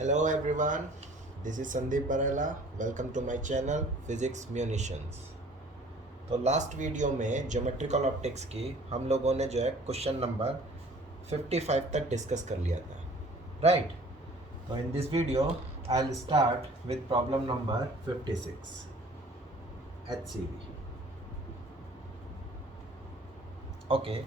Hello everyone, this is Sandeep Barela. Welcome to my channel Physics Munitions. तो last video में geometrical optics की हम लोगों ने जो है क्वेश्चन नंबर 55 तक डिस्कस कर लिया था, राइट? तो in this video I will start with problem number 56 HCV. Okay,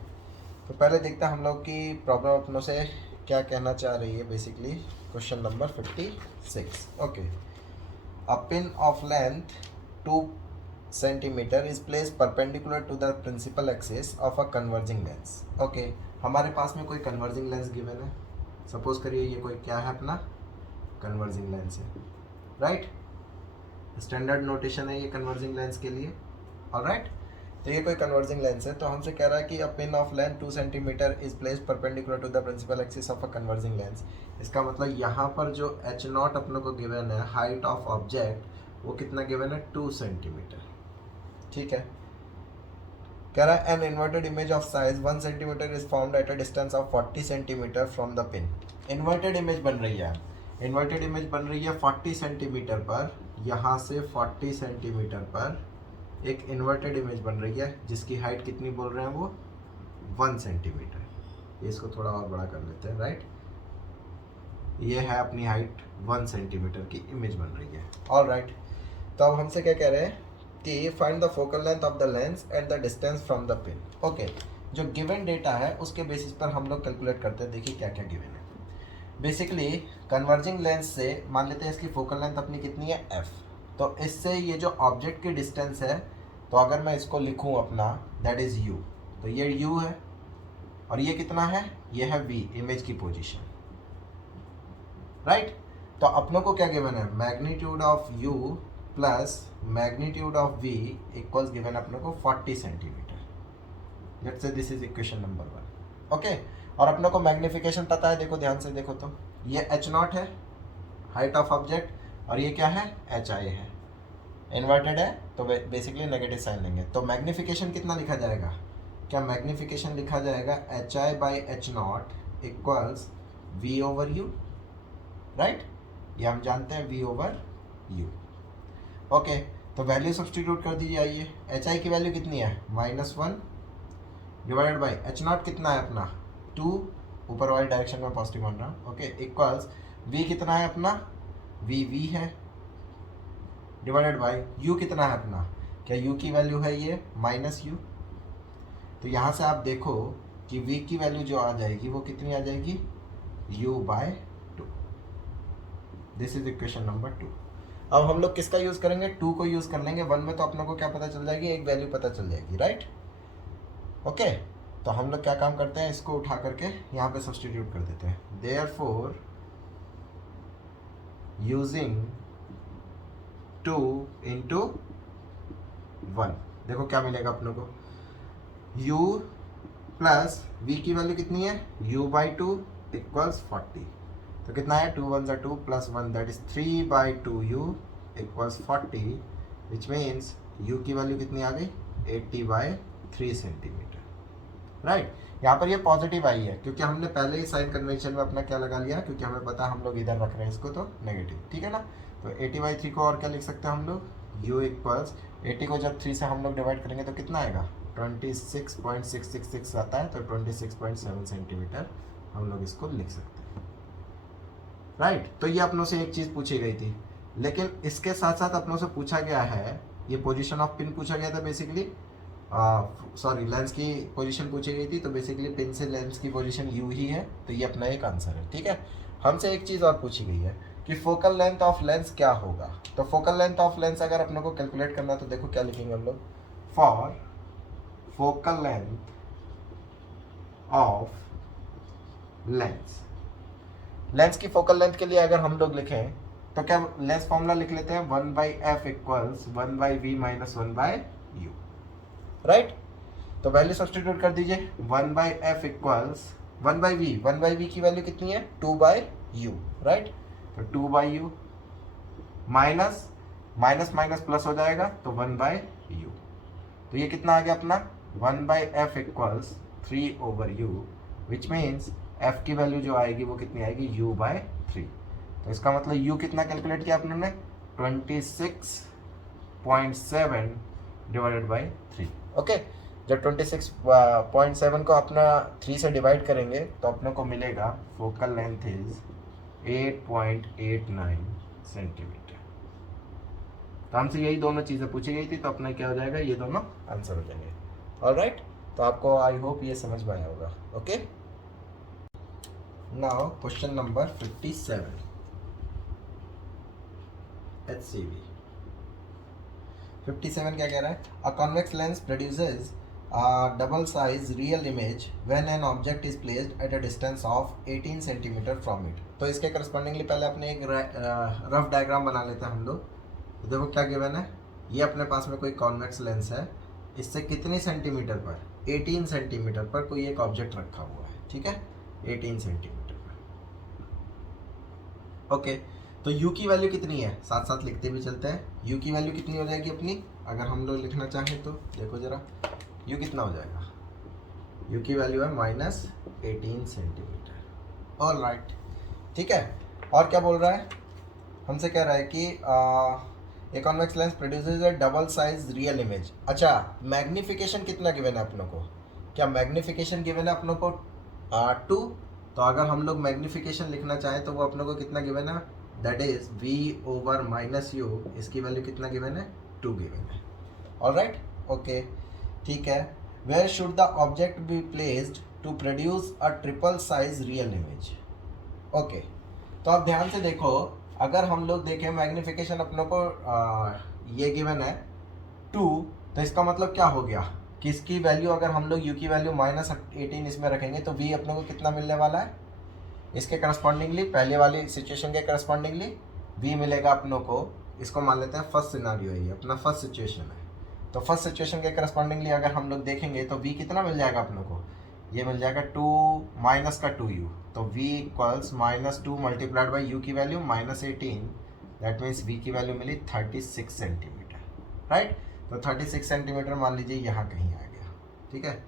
तो पहले देखते हैं हम लोग की प्रॉब्लम अपनों से क्या कहना चाह रही है. Basically question number 56. Okay, a pin of length 2 centimeter is placed perpendicular to the principal axis of a converging lens. Okay, हमारे पास में कोई कन्वर्जिंग लेंस गिवन है. सपोज करिए ये कोई क्या है, अपना कन्वर्जिंग लेंस है, राइट? स्टैंडर्ड नोटेशन है ये कन्वर्जिंग लेंस के लिए, ऑलराइट? तो ये कोई कन्वर्जिंग लेंस है, तो हमसे कह रहा है कि a pin of length 2 centimetre is placed perpendicular to the principal axis of a converging lens. इसका मतलब यहाँ पर जो एच नॉट अपनों को गिवन है, हाइट ऑफ ऑब्जेक्ट, वो कितना गिवन है? 2 सेंटीमीटर. ठीक है. कह रहा है an inverted image of size 1 centimetre is found at a distance of 40 centimetre from the pin. Inverted image बन रही है, इन्वर्टेड इमेज बन रही है 40 सेंटीमीटर पर. यहाँ से 40 सेंटीमीटर पर एक इन्वर्टेड इमेज बन रही है जिसकी हाइट कितनी बोल रहे हैं वो? 1 सेंटीमीटर. इसको थोड़ा और बड़ा कर लेते हैं, राइट? ये है अपनी हाइट 1 सेंटीमीटर की इमेज बन रही है, ऑल राइट. तो अब हमसे क्या कह रहे हैं कि find the focal length of the lens and the distance from the pin. Okay, जो गिवन डेटा है उसके बेसिस पर हम लोग कैलकुलेट करते हैं. देखिए क्या क्या गिवन है. बेसिकली कन्वर्जिंग लेंस से मान लेते हैं इसकी फोकल लेंथ अपनी कितनी है? f. तो इससे ये जो ऑब्जेक्ट की डिस्टेंस है, तो अगर मैं इसको लिखूं अपना, दैट इज u. तो ये u है और ये कितना है? ये है v, इमेज की पोजीशन, राइट? तो अपनों को क्या गिवन है? Magnitude of u plus magnitude of v equals given अपनों को 40 centimetre. Let's say this is equation number 1. Okay, और अपनों को मैग्निफिकेशन पता है. देखो ध्यान से देखो, तो ये h नॉट है, हाइट ऑफ ऑब्जेक्ट, और ये क्या है? एच आई है. इन्वर्टेड है तो बेसिकली नेगेटिव साइन लेंगे. तो मैग्निफिकेशन कितना लिखा जाएगा? क्या मैग्निफिकेशन लिखा जाएगा? H I by H not equals we over you, right? ये हम जानते हैं, वी ओवर यू. ओके, तो वैल्यू सब्सटीट्यूट कर दीजिए. आइए, एच आई की वैल्यू कितनी है? -1 डिवाइडेड बाई एच नॉट कितना है अपना? 2, ऊपर वाली डायरेक्शन में पॉजिटिव मान रहा हूँ. ओके, इक्वल्स वी कितना है अपना? वी है, डिवाइडेड बाई u कितना है अपना? क्या u की वैल्यू है ये? -u. तो यहाँ से आप देखो कि v की वैल्यू जो आ जाएगी वो कितनी आ जाएगी? u/2. This is equation number 2. अब हम लोग किसका यूज़ करेंगे? 2 को यूज़ कर लेंगे. 1 में तो अपनों को क्या पता चल जाएगी? एक वैल्यू पता चल जाएगी, राइट? ओके, तो हम लोग क्या काम करते हैं, इसको उठा करके यहाँ पे सब्सटीट्यूट कर देते हैं. देयरफॉर यूजिंग 2 इंटू 1, देखो क्या मिलेगा अपनों को? u प्लस v की वैल्यू कितनी है? u/2 equals 40. तो कितना है? 2 1 2 plus 1, that is 3/2u equals 40, which means u की वैल्यू कितनी आ गई? 80/3 सेंटीमीटर, राइट? यहाँ पर ये पॉजिटिव आई है क्योंकि हमने पहले ही साइन कन्वेंशन में अपना क्या लगा लिया, क्योंकि हमें पता है हम लोग इधर रख रहे हैं इसको, तो नेगेटिव. ठीक है ना? तो 80/3 को और क्या लिख सकते हैं हम लोग? u इक्वल्स 80 को जब 3 से हम लोग डिवाइड करेंगे तो कितना आएगा? 26.666 आता है. तो 26.7 सेंटीमीटर हम लोग इसको लिख सकते हैं, राइट? तो ये अपनों से एक चीज़ पूछी गई थी, लेकिन इसके साथ साथ अपनों से पूछा गया है, ये पोजीशन ऑफ पिन पूछा गया था बेसिकली. सॉरी, लेंस की पोजीशन पूछी गई थी. तो बेसिकली पिन से लेंस की पोजीशन यू ही है. तो ये अपना एक आंसर है. ठीक है, हमसे एक चीज़ और पूछी गई है कि फोकल लेंथ ऑफ लेंस क्या होगा. तो फोकल लेंथ ऑफ लेंस अगर अपने को कैलकुलेट करना है तो देखो क्या लिखेंगे हम लोग? For focal length of lens, lens की फोकल लेंथ के लिए अगर हम लोग लिखें तो क्या लेंस फॉर्मूला लिख लेते हैं? 1/f equals 1/v minus 1/u, right? तो वैल्यू सब्सटीट्यूट कर दीजिए. 1/f इक्वल्स 1/v, 1/v की वैल्यू कितनी है? 2/u, right? तो 2/u minus minus minus plus हो जाएगा तो 1/u. तो ये कितना आ गया अपना? 1/f equals 3/u, which means f की वैल्यू जो आएगी वो कितनी आएगी? u/3. तो इसका मतलब u कितना कैलकुलेट किया आपने 26.7 डिवाइडेड बाई 3। ओके, जब 26.7 को अपना 3 से डिवाइड करेंगे तो अपने को मिलेगा फोकल लेंथ इज 8.89 सेंटीमीटर। तो हमसे यही दोनों चीज़ें पूछी गई थी, तो अपना क्या हो जाएगा, ये दोनों आंसर हो जाएंगे। ऑलराइट, तो आपको आई होप ये समझ में आया होगा। Okay, now question number 57 HCV। 57 क्या कह रहा है, a convex lens produces double size real image when an object is placed at a distance of 18 centimetre from it. तो इसके करस्पॉन्डिंगली पहले अपने एक रफ डायग्राम बना लेते हैं हम लोग। तो देखो क्या गिवन है, ये अपने पास में कोई कॉन्वेक्स लेंस है, इससे कितनी सेंटीमीटर पर, 18 सेंटीमीटर पर कोई एक ऑब्जेक्ट रखा हुआ है, ठीक है, 18 सेंटीमीटर पर। ओके, तो u की वैल्यू कितनी है, साथ साथ लिखते भी चलते हैं। u की वैल्यू कितनी हो जाएगी अपनी, अगर हम लोग लिखना चाहें तो देखो जरा u कितना हो जाएगा, u की वैल्यू है -18 सेंटीमीटर। ऑल राइट, ठीक है। और क्या बोल रहा है, हमसे कह रहा है कि a convex lens produces a double size real image. अच्छा, मैग्निफिकेशन कितना गिवन है अपनों को, क्या मैग्निफिकेशन गिवन है अपनों को 2। तो अगर हम लोग मैग्निफिकेशन लिखना चाहें तो वो अपनों को कितना गिवन है, दैट इज v/-u, इसकी वैल्यू कितना गिवन है, 2 गिवन है। ऑलराइट, ओके, ठीक है। Where should the object be placed to produce a triple size real image. Okay, तो आप ध्यान से देखो, अगर हम लोग देखें मैग्निफिकेशन अपनों को ये गिवन है 2, तो इसका मतलब क्या हो गया कि इसकी वैल्यू अगर हम लोग u की वैल्यू -18 इसमें रखेंगे तो v अपनों को कितना मिलने वाला है, इसके करस्पॉन्डिंगली पहले वाली सिचुएशन के करस्पॉन्डिंगली v मिलेगा अपनों को। इसको मान लेते हैं फर्स्ट सिनारियो है, ये अपना फर्स्ट सिचुएशन है। तो फर्स्ट सिचुएशन के करस्पॉन्डिंगली अगर हम लोग देखेंगे तो v कितना मिल जाएगा अपनों को, ये मिल जाएगा 2 माइनस का 2u, तो v equals -2 multiplied by u की वैल्यू -18, दैट मीन्स v की वैल्यू मिली 36 सेंटीमीटर, राइट। तो 36 सेंटीमीटर मान लीजिए यहाँ कहीं आ गया, ठीक है।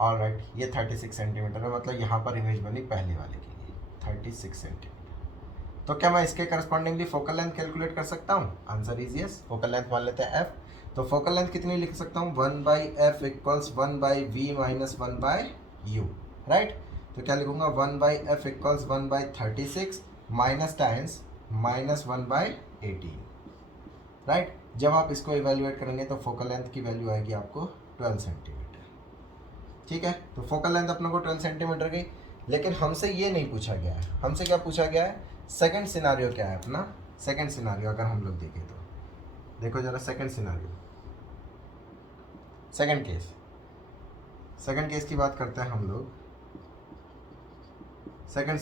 ऑल राइट, ये 36 सेंटीमीटर है, मतलब यहाँ पर इमेज बनी पहले वाले की लिए 36 सेंटीमीटर। तो क्या मैं इसके करस्पॉन्डिंगली फोकल लेंथ कैलकुलेट कर सकता हूँ, answer is yes. Focal length मान लेते हैं f, तो फोकल लेंथ कितनी लिख सकता हूँ, 1/f equals 1/v minus 1/u, right. तो क्या लिखूंगा, 1/f equals 1/36 minus times -1/18, right. जब आप इसको इवेल्युएट करेंगे तो फोकल लेंथ की वैल्यू आएगी आपको 12 सेंटीमीटर, ठीक है। तो फोकल लेंथ अपने को 12 सेंटीमीटर गई, लेकिन हमसे ये नहीं पूछा गया है। हमसे क्या पूछा गया है, सेकंड सिनारियो क्या है अपना, सेकंड सिनारियो अगर हम लोग देखें तो देखो जरा सेकंड सिनारियो, सेकंड केस की बात करते हैं हम लोग। सेकंड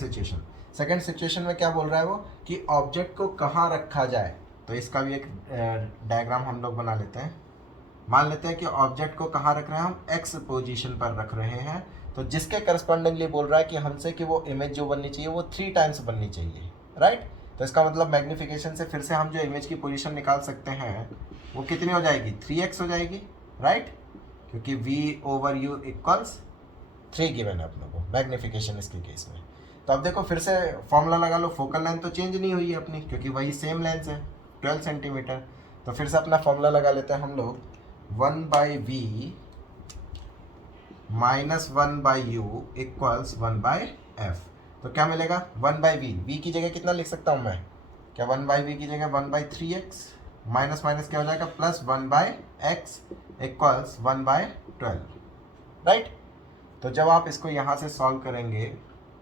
सिचुएशन में क्या बोल रहा है वो कि ऑब्जेक्ट को कहाँ रखा जाए। तो इसका भी एक डायग्राम हम लोग बना लेते हैं। मान लेते हैं कि ऑब्जेक्ट को कहाँ रख रहे हैं हम, एक्स पोजीशन पर रख रहे हैं। तो जिसके करस्पॉन्डिंगली बोल रहा है कि हमसे कि वो इमेज जो बननी चाहिए वो 3 टाइम्स बननी चाहिए, राइट। तो इसका मतलब मैग्निफिकेशन से फिर से हम जो इमेज की पोजीशन निकाल सकते हैं वो कितनी हो जाएगी, 3x हो जाएगी, राइट, क्योंकि v/u इक्वल्स 3 गिवन है अपने को मैग्निफिकेशन इसके केस में। तो अब देखो फिर से फॉर्मूला लगा लो, फोकल लेंथ तो चेंज नहीं हुई है अपनी, क्योंकि वही सेम लेंस है 12 सेंटीमीटर। तो फिर से अपना फॉर्मूला लगा लेते हैं हम लोग, 1/v minus 1/u equals 1/f। तो क्या मिलेगा, 1/v, v की जगह कितना लिख सकता हूँ मैं, क्या 1/v की जगह 1/3x, माइनस माइनस क्या हो जाएगा प्लस 1/x इक्वल्स 1/12, राइट। तो जब आप इसको यहाँ से सॉल्व करेंगे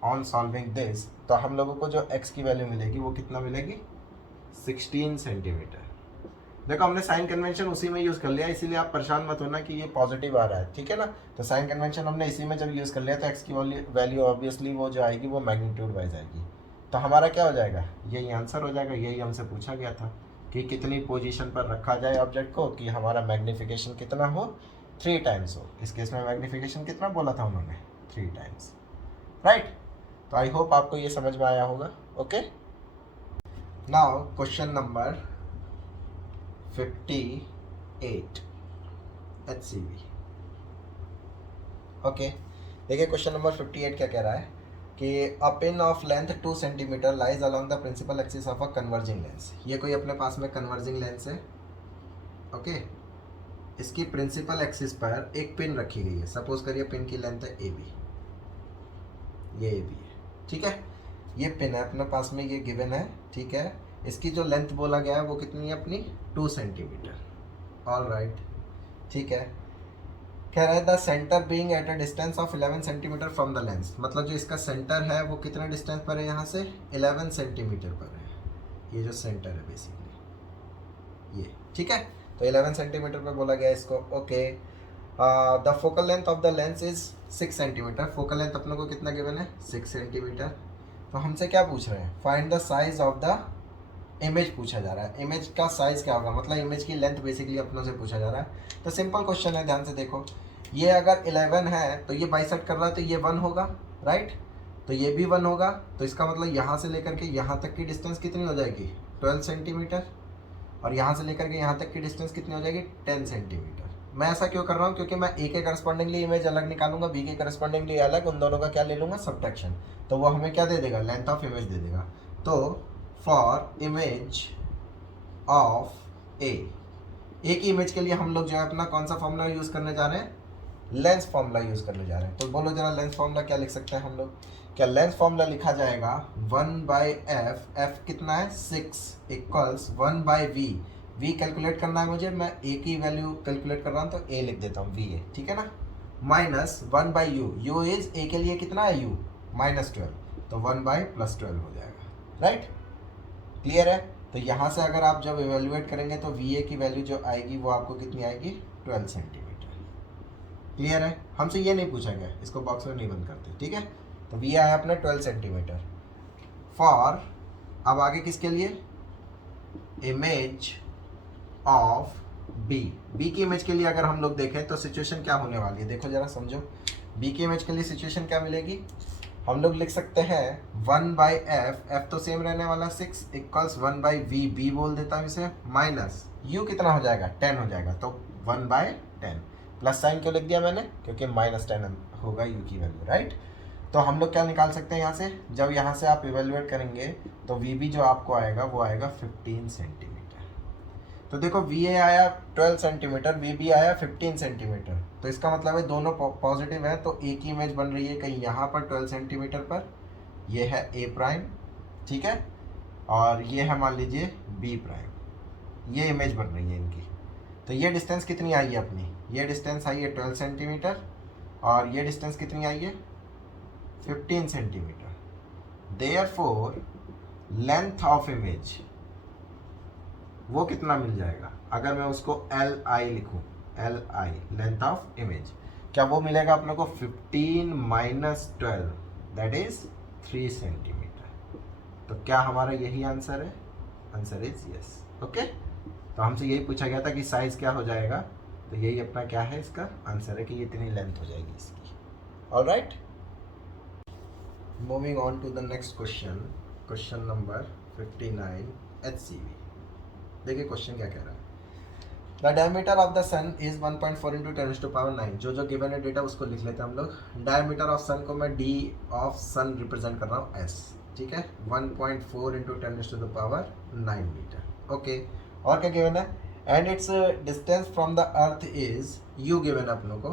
ऑन सॉल्विंग दिस, तो हम लोगों को जो x की वैल्यू मिलेगी वो कितना मिलेगी, 16 सेंटीमीटर। देखो हमने साइन कन्वेंशन उसी में यूज़ कर लिया, इसीलिए आप परेशान मत होना कि ये पॉजिटिव आ रहा है, ठीक है ना। तो साइन कन्वेंशन हमने इसी में जब यूज़ कर लिया तो x की वैल्यू ऑब्वियसली वो जो आएगी वो मैग्नीट्यूड वाइज आएगी। तो हमारा क्या हो जाएगा, यही आंसर हो जाएगा। यही हमसे पूछा गया था कि कितनी पोजीशन पर रखा जाए ऑब्जेक्ट को कि हमारा मैग्नीफिकेशन कितना हो, 3 टाइम्स हो। इस केस में मैग्नीफिकेशन कितना बोला था उन्होंने, 3 टाइम्स, राइट। तो आई होप आपको ये समझ में आया होगा। Okay, now question number 58 HCV। Okay, देखिए क्वेश्चन नंबर 58 क्या कह रहा है, कि a pin of length 2 centimetre lies along the principal axis of a converging lens. ये कोई अपने पास में कन्वर्जिंग लेंस है, ओके। इसकी प्रिंसिपल एक्सिस पर एक पिन रखी गई है, सपोज करिए पिन की लेंथ है ए बी, ये ए बी है, ठीक है। ये पिन है अपने पास में, ये गिवन है, ठीक है। इसकी जो लेंथ बोला गया है वो कितनी है अपनी, 2 सेंटीमीटर, ऑल राइट, ठीक है। कह रहा है the centre being at a distance of 11 centimetre from the lens, मतलब जो इसका सेंटर है वो कितना डिस्टेंस पर है यहाँ से, 11 सेंटीमीटर पर है। ये जो सेंटर है बेसिकली ये, ठीक है। तो 11 सेंटीमीटर पर बोला गया इसको, okay. The focal length of the lens is 6 centimetre. Focal length अपने को कितना गिवन है, 6 सेंटीमीटर। तो हमसे क्या पूछ रहे हैं, find the size of the image पूछा जा रहा है। इमेज का साइज क्या होगा, मतलब इमेज की लेंथ बेसिकली अपनों से पूछा जा रहा है। तो सिंपल क्वेश्चन है, ध्यान से देखो। ये अगर 11 है तो ये बाइसेक्ट कर रहा है तो ये 1 होगा, राइट। तो ये भी 1 होगा, तो इसका मतलब यहाँ से लेकर के यहाँ तक की डिस्टेंस कितनी हो जाएगी, 12 सेंटीमीटर। और यहाँ से लेकर के यहाँ तक की डिस्टेंस कितनी हो जाएगी, 10 सेंटीमीटर। मैं ऐसा क्यों कर रहा हूँ, क्योंकि मैं ए के करस्पॉन्डिंगली इमेज अलग निकालूंगा, बी के करस्पॉन्डिंगली अलग, उन दोनों का क्या ले लूँगा, सब्ट्रैक्शन। तो वो हमें क्या दे देगा, लेंथ ऑफ इमेज दे देगा। तो फॉर इमेज ऑफ ए, एक ही इमेज के लिए हम लोग जो है अपना कौन सा फॉर्मूला यूज़ करने जा रहे हैं, लेंस फॉर्मूला यूज़ करने जा रहे हैं। तो बोलो जरा लेंस फॉर्मूला क्या लिख सकते हैं हम लोग। क्या लेंस फॉर्मूला लिखा जाएगा 1/f, एफ कितना है 6 इक्वल्स 1/v। v कैलकुलेट करना है मुझे, मैं a की वैल्यू कैलकुलेट कर रहा हूँ तो a लिख देता हूँ, v है, ठीक है ना। Minus 1/u, u is a के लिए कितना है u, -12, तो 1/+12 हो जाएगा, राइट। क्लियर है। तो यहाँ से अगर आप जब इवेल्युएट करेंगे तो va की वैल्यू जो आएगी वो आपको कितनी आएगी, 12 सेंटीमीटर। क्लियर है, हमसे ये नहीं पूछा गया, इसको बॉक्स में नहीं बंद करते, ठीक है। तो v आया अपना 12 सेंटीमीटर। फॉर, अब आगे किसके लिए, इमेज ऑफ बी। बी की इमेज के लिए अगर हम लोग देखें तो सिचुएशन क्या होने वाली है, देखो जरा समझो। बी की इमेज के लिए सिचुएशन क्या मिलेगी, हम लोग लिख सकते हैं 1/f, f तो सेम रहने वाला 6 इक्वल्स 1/v, b बोल देता हूँ इसे, माइनस u कितना हो जाएगा, 10 हो जाएगा, तो 1/10। प्लस साइन क्यों लिख दिया मैंने, क्योंकि -10 होगा u की वैल्यू, राइट। तो हम लोग क्या निकाल सकते हैं यहाँ से, जब यहाँ से आप इवेल्युएट करेंगे तो vb जो आपको आएगा वो आएगा 15 सेंटीमीटर। तो देखो va आया 12 सेंटीमीटर, vb आया 15 सेंटीमीटर, तो इसका मतलब है दोनों पॉजिटिव है, तो एक ही इमेज बन रही है कहीं यहाँ पर 12 सेंटीमीटर पर, ये है a प्राइम, ठीक है, और ये है मान लीजिए b प्राइम, ये इमेज बन रही है इनकी। तो ये डिस्टेंस कितनी आई है अपनी, ये डिस्टेंस आई है 12 सेंटीमीटर, और ये डिस्टेंस कितनी आई है 15 centimetre. Therefore length of image वो कितना मिल जाएगा, अगर मैं उसको li लिखूं, li लेंथ ऑफ इमेज, क्या वो मिलेगा अपने को 15 - 12 दैट इज 3 सेंटीमीटर। तो क्या हमारा यही आंसर है, आंसर इज यस, ओके। तो हमसे यही पूछा गया था कि साइज क्या हो जाएगा, तो यही अपना क्या है इसका आंसर है कि ये इतनी लेंथ हो जाएगी इसकी, alright. Moving on to the next question, question number 59 HCV। देखिए क्वेश्चन क्या कह रहा है, the diameter of the sun is 1.4 × 10⁹ जो गिवन है डेटा उसको लिख लेते हैं हम लोग। डायमीटर ऑफ सन को मैं डी ऑफ सन रिप्रेजेंट कर रहा हूँ एस, ठीक है, 1.4 × 10⁹ मीटर, ओके। और क्या गिवन है, and it's distance from the earth is you given है अपनों को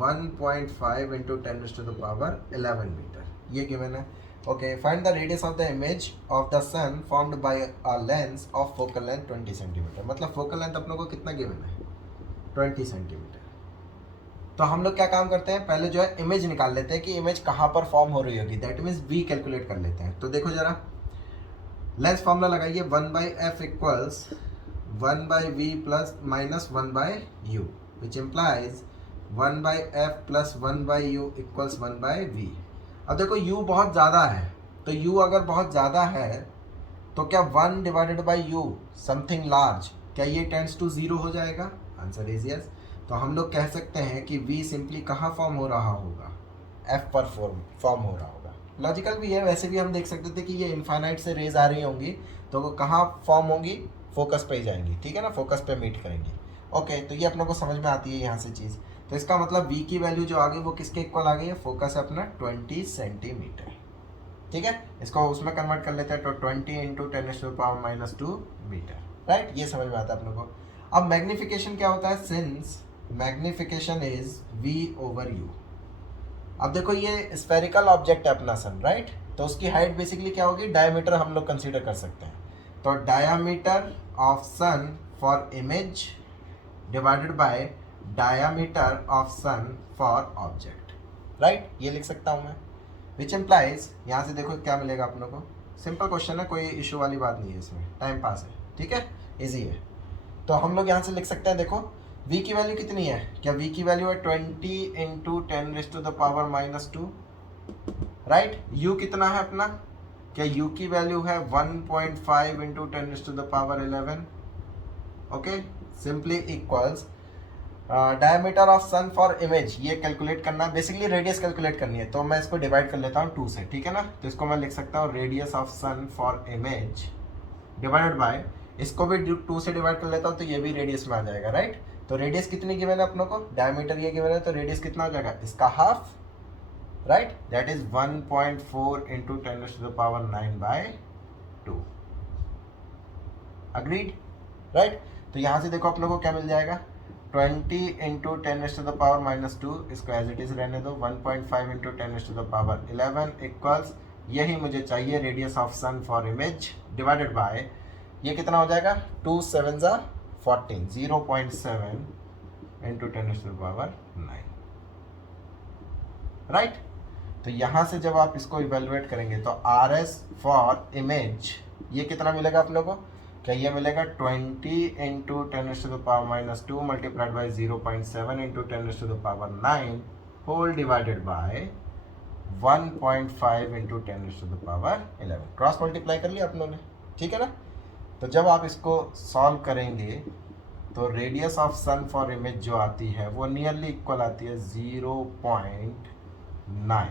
1.5 × 10⁻11 मीटर, ये गिवन है, okay. Find the radius of the image of the sun formed by a lens of focal length 20 centimetre. मतलब focal length अपनों को कितना given है, 20 सेंटीमीटर। तो हम लोग क्या काम करते हैं, पहले जो है इमेज निकाल लेते हैं कि इमेज कहाँ पर फॉर्म हो रही होगी, दैट मीन्स v कैलकुलेट कर लेते हैं। तो देखो जरा, लेंस फॉर्मूला लगाइए, 1/f equals 1/v plus minus 1/u, which implies 1/f plus 1/u equals 1/v। अब देखो u बहुत ज़्यादा है, तो u अगर बहुत ज़्यादा है तो क्या 1/u समथिंग लार्ज, क्या ये टेंड्स टू 0 हो जाएगा, आंसर इज यस। तो हम लोग कह सकते हैं कि v सिंपली कहाँ फॉर्म हो रहा होगा, f पर फॉर्म हो रहा होगा। लॉजिकल भी है, वैसे भी हम देख सकते थे कि ये इन्फाइनाइट से रेज आ रही होंगी तो वो कहाँ फॉर्म होंगी, फोकस पे ही जाएंगी, ठीक है ना, फोकस पे मीट करेंगी, ओके। तो ये अपनों को समझ में आती है यहाँ से चीज़। तो इसका मतलब v की वैल्यू जो आ गई वो किसके इक्वल आ गई है, फोकस है अपना 20 सेंटीमीटर, ठीक है, इसको उसमें कन्वर्ट कर लेते हैं तो 20 इंटू 10⁻⁻2 मीटर, राइट। ये समझ में आता है आप लोगों को। अब मैग्नीफिकेशन क्या होता है, since magnification is v over u। अब देखो ये स्फेरिकल ऑब्जेक्ट है अपना सन, राइट, तो उसकी हाइट बेसिकली क्या होगी, डायमीटर हम लोग कंसीडर कर सकते हैं। तो diameter of sun for image divided by diameter of sun for object, right, ये लिख सकता हूँ मैं। विच एम्प्लाइज, यहाँ से देखो क्या मिलेगा आप लोगों को, सिंपल क्वेश्चन है, कोई इशू वाली बात नहीं है इसमें, टाइम पास है, ठीक है, इजी है। तो हम लोग यहाँ से लिख सकते हैं, देखो v की वैल्यू कितनी है, क्या v की वैल्यू है 20 इंटू 10⁻⁻2, राइट। u कितना है अपना, क्या u की वैल्यू है 1.5 into 10⁻11, okay, simply equals diameter of sun for image, ये कैलकुलेट करना, बेसिकली रेडियस कैलकुलेट करनी है, तो मैं इसको डिवाइड कर लेता हूँ 2 से, ठीक है ना। तो इसको मैं लिख सकता हूँ radius of sun for image divided by, इसको भी 2 से डिवाइड कर लेता हूँ तो ये भी रेडियस में आ जाएगा, राइट। तो रेडियस कितनी गिवन है अपनों को, डायमीटर ये गिवन है, तो रेडियस कितना हो जाएगा, इसका half, right, that is 1.4 into 10⁻⁹/2, agreed, right. तो यहाँ से देखो आप लोगों को क्या मिल जाएगा, 20 इंटू 10⁻⁻2, इसको एज इट इज रहने दो, 1.5 इंटू 10⁻11 इक्वल्स, यही मुझे चाहिए radius of sun for image divided by, ये कितना हो जाएगा, 2 7 14, 0.7 इंटू 10⁻9, राइट। तो यहाँ से जब आप इसको इवेलुएट करेंगे तो आर एस फॉर इमेज ये कितना मिलेगा आप लोगों को, क्या ये मिलेगा 20 into 10⁻⁻2 multiplied by 0.7 into 10⁻9 whole divided by 1.5 into 10⁻11, cross multiply कर लिया अपनों ने, ठीक है ना। तो जब आप इसको सॉल्व करेंगे तो radius of sun for image जो आती है वो नियरली इक्वल आती है 0.9,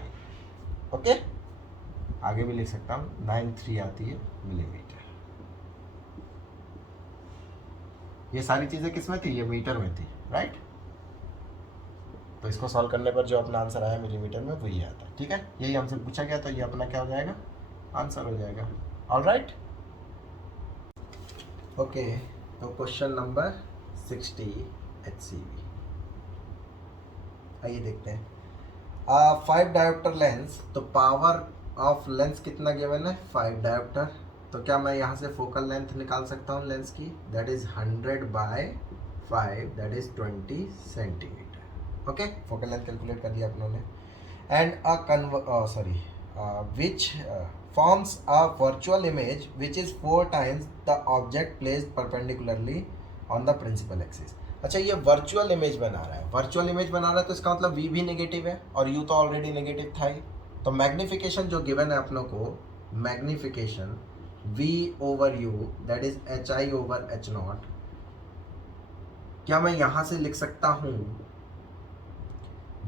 ओके, आगे भी लिख सकता हूँ 93 आती है मिलीमीटर। ये सारी चीजें किस में थी, ये मीटर में थी, राइट। तो इसको सॉल्व करने पर जो अपना आंसर आया मिलीमीटर में वही आता है, ठीक है, यही हमसे पूछा गया, तो ये अपना क्या हो जाएगा, आंसर हो जाएगा, ऑलराइट। ओके, तो क्वेश्चन नंबर 60 HCV, आइए देखते हैं। 5 डायोप्टर लेंस, तो पावर ऑफ लेंस कितना गिवन है, 5 डायोप्टर, तो क्या मैं यहाँ से फोकल लेंथ निकाल सकता हूँ लेंस की, that is 100/5, that is 20 centimetre, okay, focal length calculate कर दिया अपनों ने। And which forms a virtual image which is 4 times the object placed perpendicularly on the principal axis। अच्छा, ये वर्चुअल इमेज बना रहा है, वर्चुअल इमेज बना रहा है, तो इसका मतलब v भी नेगेटिव है और u तो ऑलरेडी नेगेटिव था ही। तो मैग्निफिकेशन जो गिवन है अपनों को, magnification v over u that is hi over h0, क्या मैं यहाँ से लिख सकता हूँ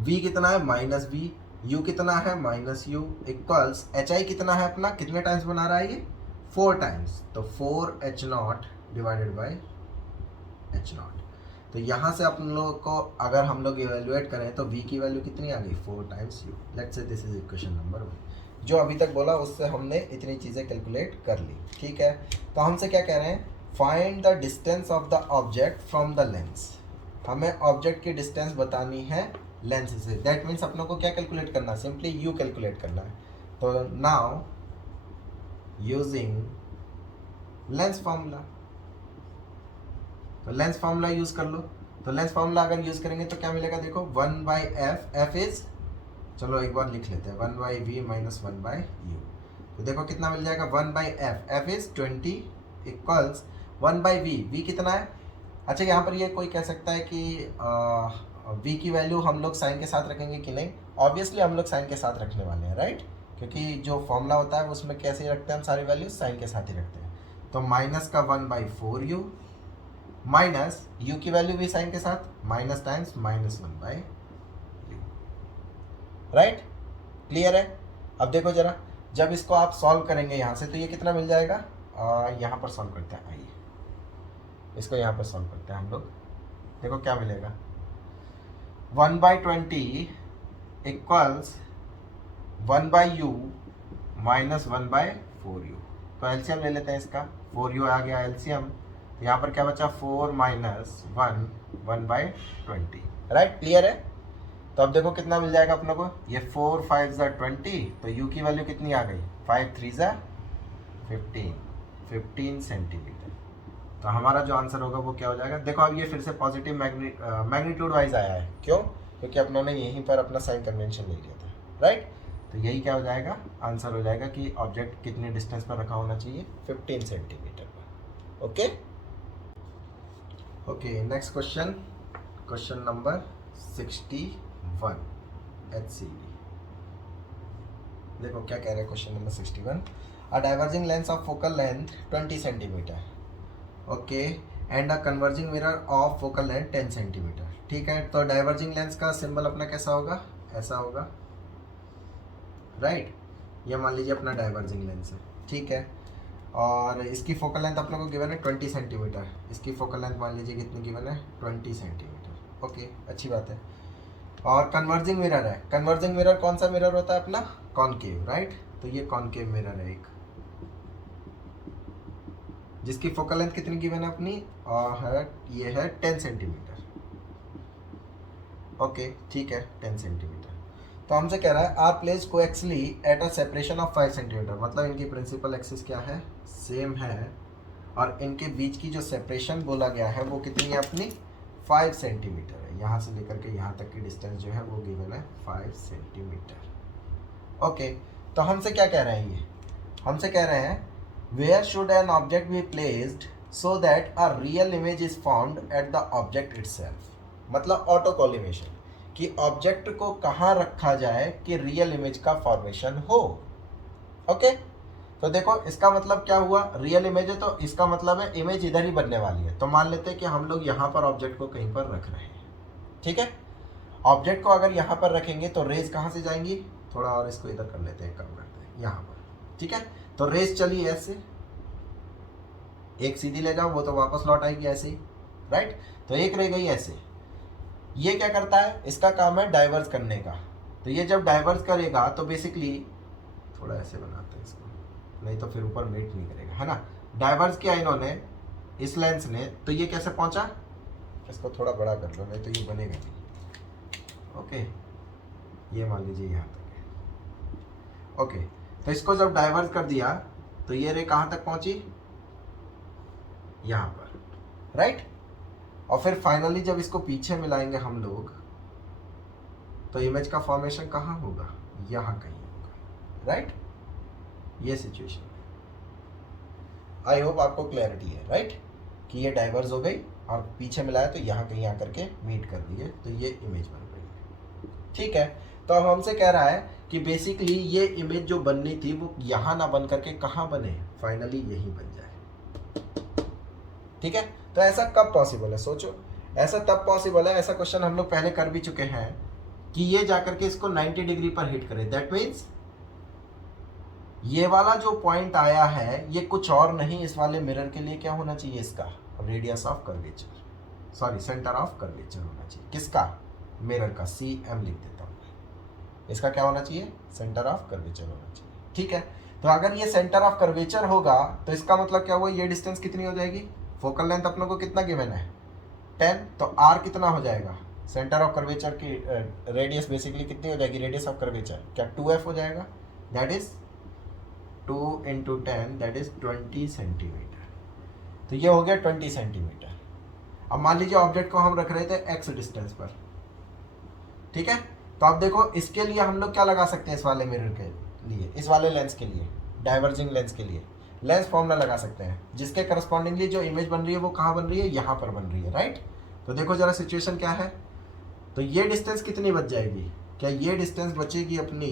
v कितना है -v, u कितना है -u इक्वल्स hi कितना है अपना, कितने टाइम्स बना रहा है ये, 4 टाइम्स, तो 4h0 डिवाइडेड बाय h0। तो यहाँ से अपन लोग को अगर हम लोग इवेल्युएट करें तो v की वैल्यू कितनी आ गई, 4 times u। Let's say this is equation number 1, जो अभी तक बोला उससे हमने इतनी चीज़ें कैलकुलेट कर ली, ठीक है। तो हमसे क्या कह रहे हैं, find the distance of the object from the lens, हमें ऑब्जेक्ट की डिस्टेंस बतानी है लेंस से, दैट मीन्स अपनों को क्या कैलकुलेट करना है, सिंपली u कैलकुलेट करना है। तो नाउ यूजिंग लेंस फार्मूला, तो लेंस फार्मूला यूज कर लो। तो लेंस फार्मूला अगर यूज करेंगे तो क्या मिलेगा, देखो 1/f, f इज, चलो एक बार लिख लेते हैं, 1/v माइनस 1/u, तो देखो कितना मिल जाएगा 1/f, f is 20 equals 1/v, v कितना है। अच्छा, यहाँ पर ये कोई कह सकता है कि v की वैल्यू हम लोग साइन के साथ रखेंगे कि नहीं, ऑब्वियसली हम लोग साइन के साथ रखने वाले हैं, राइट, क्योंकि जो फॉर्मूला होता है उसमें कैसे रखते हैं हम सारी वैल्यूज, साइन के साथ ही रखते हैं। तो माइनस का 1/4u माइनस u की वैल्यू भी साइन के साथ, minus times -1/u, right, clear है। अब देखो जरा, जब इसको आप सॉल्व करेंगे यहाँ से तो ये कितना मिल जाएगा, यहाँ पर सॉल्व करते हैं, आइए इसको यहाँ पर सॉल्व करते हैं हम लोग, देखो क्या मिलेगा, 1/20 इक्वल्स 1/u -1/4u। तो एलसीएम ले लेते हैं इसका, 4u आ गया एलसीएम, यहाँ पर क्या बचा 4 - 1 1/20। राइट, क्लियर है। तो अब देखो कितना मिल जाएगा अपनों को, ये 4 5 ज़ा 20, तो u की वैल्यू कितनी आ गई 5 3 ज़ा 15 सेंटीमीटर। तो हमारा जो आंसर होगा वो क्या हो जाएगा, देखो अब ये फिर से पॉजिटिव मैग्नीट्यूड वाइज आया है, क्यों, क्योंकि अपनों ने यहीं पर अपना साइन कन्वेंशन ले लिया था, राइट। तो यही क्या हो जाएगा, आंसर हो जाएगा कि ऑब्जेक्ट कितने डिस्टेंस पर रखा होना चाहिए, 15 सेंटीमीटर पर। Okay okay, next question, question number 61 HCD। देखो क्या कह रहे हैं question number 61, a diverging lens of focal length 20 centimetre, okay, and a converging mirror of focal length 10 centimetre. ठीक है, तो डाइवर्जिंग लेंस का सिंबल अपना कैसा होगा, ऐसा होगा, राइट। ये मान लीजिए अपना डाइवर्जिंग लेंस है, ठीक है, और इसकी फोकल लेंथ आप लोगों को गिवन है 20 सेंटीमीटर, इसकी फोकल लेंथ मान लीजिए कितनी गिवन है 20 सेंटीमीटर। ओके, अच्छी बात है। और कन्वर्जिंग मिरर है, कन्वर्जिंग मिरर कौन सा मिरर होता है अपना, कॉनकेव, राइट। तो ये कॉनकेव मिरर है एक, जिसकी फोकल लेंथ कितनी गिवन है अपनी, और है ये है 10 सेंटीमीटर। ओके, ठीक है, 10 सेंटीमीटर। तो हमसे कह रहा है are place coaxially at a separation of 5 centimetre, मतलब इनकी प्रिंसिपल एक्सिस क्या है, सेम है, और इनके बीच की जो सेपरेशन बोला गया है वो कितनी है अपनी 5 सेंटीमीटर है। यहाँ से लेकर के यहाँ तक की डिस्टेंस जो है वो गिवन है 5 सेंटीमीटर। ओके, तो हमसे क्या कह रहे हैं, ये हमसे कह रहे हैं where should an object be placed so that a real image is found at the object itself, मतलब ऑटो कॉलिमेशन, कि ऑब्जेक्ट को कहाँ रखा जाए कि रियल इमेज का फॉर्मेशन हो। ओके, तो देखो इसका मतलब क्या हुआ, रियल इमेज है तो इसका मतलब है इमेज इधर ही बनने वाली है। तो मान लेते हैं कि हम लोग यहाँ पर ऑब्जेक्ट को कहीं पर रख रहे हैं, ठीक है। ऑब्जेक्ट को अगर यहाँ पर रखेंगे तो रेज कहाँ से जाएंगी, थोड़ा और इसको इधर कर लेते हैं, कम करते हैं यहाँ पर, ठीक है। तो रेज चली ऐसे, एक सीधी ले जाओ वो तो वापस लौट आएगी ऐसे ही, राइट। तो एक रह गई ऐसे, ये क्या करता है, इसका काम है डाइवर्स करने का। तो ये जब डाइवर्स करेगा तो बेसिकली थोड़ा ऐसे बनाते हैं इसको, नहीं तो फिर ऊपर मीट नहीं करेगा, है ना। डाइवर्स किया इन्होंने, इस लेंस ने, तो ये कैसे पहुंचा, इसको थोड़ा बड़ा कर लो नहीं तो ये बनेगा नहीं। ओके, ये मान लीजिए यहाँ तक है। ओके, तो इसको जब डाइवर्स कर दिया तो ये रे कहाँ तक पहुंची, यहाँ पर, राइट। और फिर फाइनली जब इसको पीछे मिलाएंगे हम लोग तो इमेज का फॉर्मेशन कहाँ होगा, यहाँ कहीं होगा, राइट। ये सिचुएशन है, आई होप आपको क्लैरिटी है, राइट, कि ये डाइवर्स हो गई और पीछे मिलाया तो यहाँ कहीं आकर के मीट कर दिए तो ये इमेज बन गई है, ठीक है। तो अब हमसे कह रहा है कि बेसिकली ये इमेज जो बननी थी वो यहाँ ना बन करके कहाँ बने, फाइनली यही बन जाए, ठीक है। तो ऐसा कब पॉसिबल है, सोचो, ऐसा तब पॉसिबल है, ऐसा क्वेश्चन हम लोग पहले कर भी चुके हैं कि ये जाकर के इसको 90 डिग्री पर हिट करे। दैट मीन्स ये वाला जो पॉइंट आया है ये कुछ और नहीं, इस वाले मिरर के लिए क्या होना चाहिए, इसका radius of curvature, sorry centre of curvature होना चाहिए, किसका, मिरर का, CM लिख देता हूँ, इसका क्या होना चाहिए, सेंटर ऑफ कर्वेचर होना चाहिए, ठीक है। तो अगर ये सेंटर ऑफ कर्वेचर होगा तो इसका मतलब क्या हुआ, ये डिस्टेंस कितनी हो जाएगी, फोकल लेंथ अपनों को कितना गिवन है 10, तो R कितना हो जाएगा, सेंटर ऑफ कर्वेचर की रेडियस बेसिकली कितनी हो जाएगी, रेडियस ऑफ कर्वेचर क्या 2F हो जाएगा, that is 2 × 10 that is 20 centimetre. तो ये हो गया 20 सेंटीमीटर। अब मान लीजिए ऑब्जेक्ट को हम रख रहे थे x डिस्टेंस पर, ठीक है। तो अब देखो इसके लिए हम लोग क्या लगा सकते हैं, इस वाले मिरर के लिए, इस वाले लेंस के लिए, डाइवर्जिंग लेंस के लिए लेंस फॉर्मूला लगा सकते हैं, जिसके करस्पॉन्डिंगली जो इमेज बन रही है वो कहाँ बन रही है, यहाँ पर बन रही है, राइट। तो देखो जरा सिचुएशन क्या है, तो ये डिस्टेंस कितनी बच जाएगी, क्या ये डिस्टेंस बचेगी अपनी,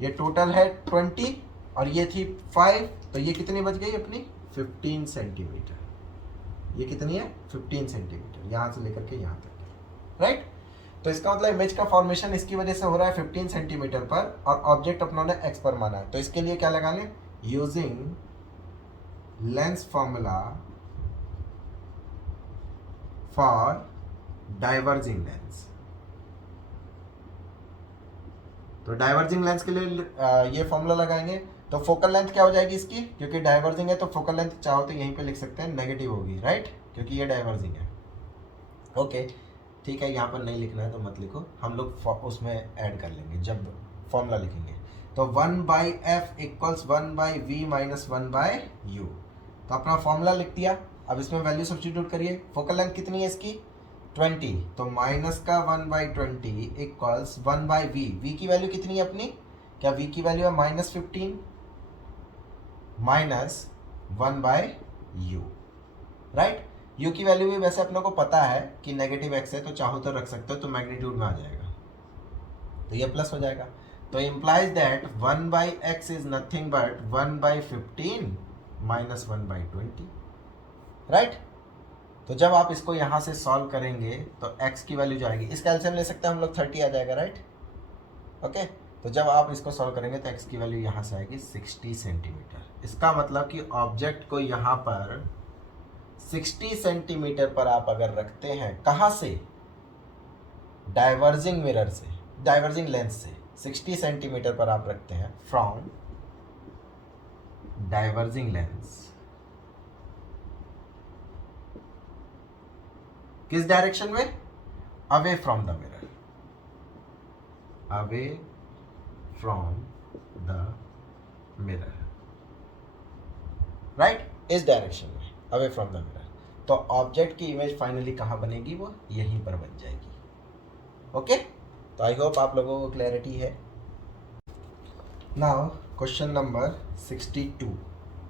ये टोटल है 20 और ये थी 5, तो ये कितनी बच गई अपनी 15 सेंटीमीटर, ये कितनी है 15 सेंटीमीटर, यहाँ से लेकर के यहाँ तक, राइट। तो इसका मतलब इमेज का फॉर्मेशन इसकी वजह से हो रहा है 15 सेंटीमीटर पर, और ऑब्जेक्ट अपनों ने x पर माना है। तो इसके लिए क्या लगा लें, using lens formula for diverging lens. तो डाइवर्जिंग लेंस के लिए ये फॉर्मूला लगाएंगे, तो फोकल लेंथ क्या हो जाएगी इसकी, क्योंकि डाइवर्जिंग है तो फोकल लेंथ चाहो तो यहीं पे लिख सकते हैं नेगेटिव होगी, राइट, क्योंकि ये डाइवर्जिंग है। ओके ठीक है, यहाँ पर नहीं लिखना है तो मत लिखो, हम लोग उसमें ऐड कर लेंगे जब फॉर्मूला लिखेंगे। तो 1/f equals 1/v minus 1/u, तो अपना फॉर्मूला लिख दिया। अब इसमें वैल्यू सब्स्टिट्यूट करिए। फोकल लेंथ कितनी है इसकी 20, तो माइनस का 1/20 इक्वल्स 1/v। v की वैल्यू कितनी है अपनी, क्या v की वैल्यू है -15 माइनस 1/u, राइट। u की वैल्यू भी वैसे अपनों को पता है कि नेगेटिव x है, तो चाहो तो रख सकते हो, तो मैग्नीट्यूड में आ जाएगा, तो ये प्लस हो जाएगा। तो implies that 1/x is nothing but 1/15 minus 1/20, right. तो जब आप इसको यहां से सॉल्व करेंगे तो x की वैल्यू जो आएगी, इसका एलसीएम ले सकते हैं हम लोग, 30 आ जाएगा, राइट। ओके तो जब आप इसको सॉल्व करेंगे तो x की वैल्यू यहां से आएगी 60 सेंटीमीटर। इसका मतलब कि ऑब्जेक्ट को यहां पर 60 सेंटीमीटर पर आप अगर रखते हैं, कहां से, डाइवर्जिंग मिरर से, डाइवर्जिंग लेंस से 60 सेंटीमीटर पर आप रखते हैं फ्रॉम डाइवर्जिंग लेंस, किस डायरेक्शन में, away from the mirror, away from the mirror, right, इस डायरेक्शन में अवे फ्रॉम द मिरर। तो ऑब्जेक्ट की इमेज फाइनली कहां बनेगी, वो यहीं पर बन जाएगी। ओके तो आई होप आप लोगों को क्लैरिटी है। Now question number 62,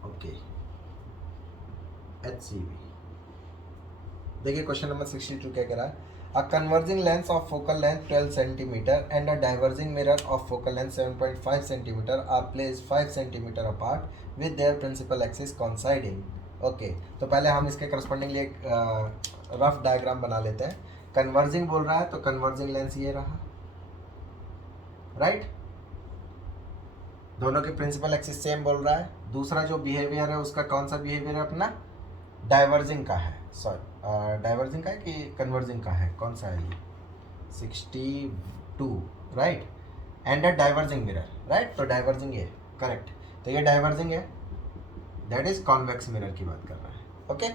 okay, HCV। देखिए क्वेश्चन नंबर 62 क्या कह रहा है, a converging lens of focal length 12 centimetre and a diverging mirror of focal length 7.5 centimetre are placed 5 centimetre apart with their principal axis coinciding. Okay तो पहले हम इसके correspondingly एक रफ डायग्राम बना लेते हैं। कन्वर्जिंग बोल रहा है तो कन्वर्जिंग लेंस ये रहा, राइट, दोनों के प्रिंसिपल एक्सिस सेम बोल रहा है। दूसरा जो बिहेवियर है उसका कौन सा बिहेवियर है अपना, डाइवर्जिंग का है, सॉरी डाइवर्जिंग का है कि कन्वर्जिंग का है, कौन सा है ये 62, right, and a diverging mirror, right, तो डाइवर्जिंग ये करेक्ट, तो ये डाइवर्जिंग है, दैट इज कॉन्वेक्स मिरर की बात कर रहा है। ओके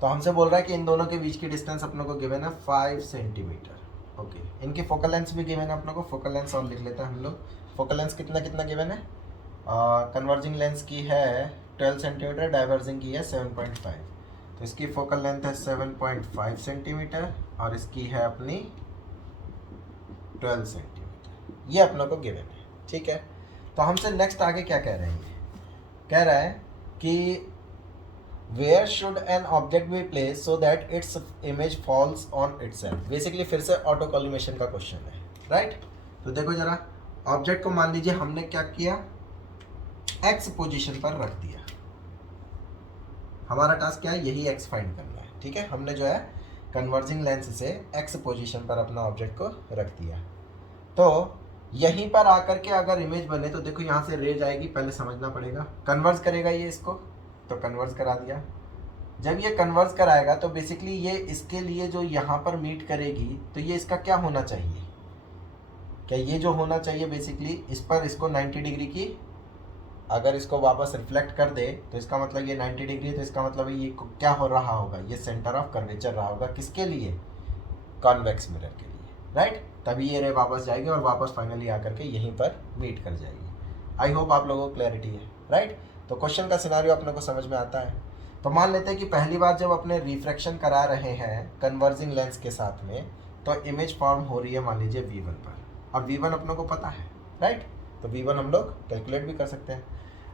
तो हमसे बोल रहा है कि इन दोनों के बीच की डिस्टेंस अपनों को गिवन है 5 सेंटीमीटर। ओके इनकी फोकल लेंथ भी गिवन है अपनों को, फोकल लेंथ और लिख लेते हैं हम लोग। फोकल लेंथ कितना कितना गिवन है, कन्वर्जिंग लेंस की है 12 सेंटीमीटर, डाइवर्जिंग की है 7.5, तो इसकी फोकल लेंथ है 7.5 सेंटीमीटर और इसकी है अपनी 12 सेंटीमीटर, ये अपनों को गिवन है, ठीक है। तो हमसे नेक्स्ट आगे क्या कह रहे हैं, ये कह रहा है कि where should an object be place so that its image falls on itself. Basically फिर से ऑटो कॉलिमेशन का क्वेश्चन है, राइट। तो देखो जरा, ऑब्जेक्ट को मान लीजिए हमने क्या किया, एक्स पोजीशन पर रख दिया, हमारा टास्क क्या है, यही एक्स फाइंड करना है, ठीक है। हमने जो है कन्वर्जिंग लेंस से एक्स पोजीशन पर अपना ऑब्जेक्ट को रख दिया, तो यहीं पर आकर के अगर इमेज बने तो देखो यहाँ से रेज आएगी, पहले समझना पड़ेगा, कन्वर्ज करेगा ये इसको, तो कन्वर्ज करा दिया। जब ये कन्वर्ज कराएगा तो बेसिकली ये इसके लिए जो यहाँ पर मीट करेगी, तो ये इसका क्या होना चाहिए, क्या ये जो होना चाहिए बेसिकली इस पर इसको 90 डिग्री की, अगर इसको वापस रिफ्लेक्ट कर दे तो इसका मतलब ये 90 डिग्री है, तो इसका मतलब ये क्या हो रहा होगा, ये सेंटर ऑफ कर्वेचर रहा होगा, किसके लिए, कॉन्वेक्स मिरर के लिए, राइट। तभी ये रे वापस जाएगी और वापस फाइनली आकर के यहीं पर मीट कर जाएगी। आई होप आप लोगों को क्लैरिटी है, राइट। तो क्वेश्चन का सिनारियो अपने को समझ में आता है। तो मान लेते हैं कि पहली बार जब अपने रिफ्रैक्शन करा रहे हैं कन्वर्जिंग लेंस के साथ में, तो इमेज फॉर्म हो रही है मान लीजिए V1 पर, और V1 अपनों को पता है, राइट, तो V1 हम लोग कैलकुलेट भी कर सकते हैं।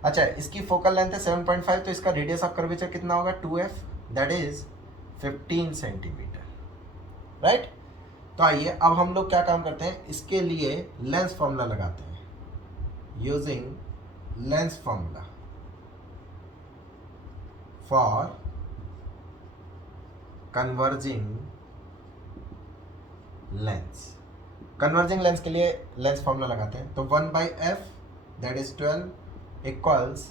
अच्छा इसकी फोकल लेंथ है 7.5, तो इसका रेडियस ऑफ कर्वेचर कितना होगा 2f, that is 15 centimetre, right. तो आइए अब हम लोग क्या काम करते हैं, इसके लिए लेंस फॉर्मूला लगाते हैं, using lens formula for converging lens. Converging lens के लिए लेंस फॉर्मूला लगाते हैं, तो 1/f that is 12 equals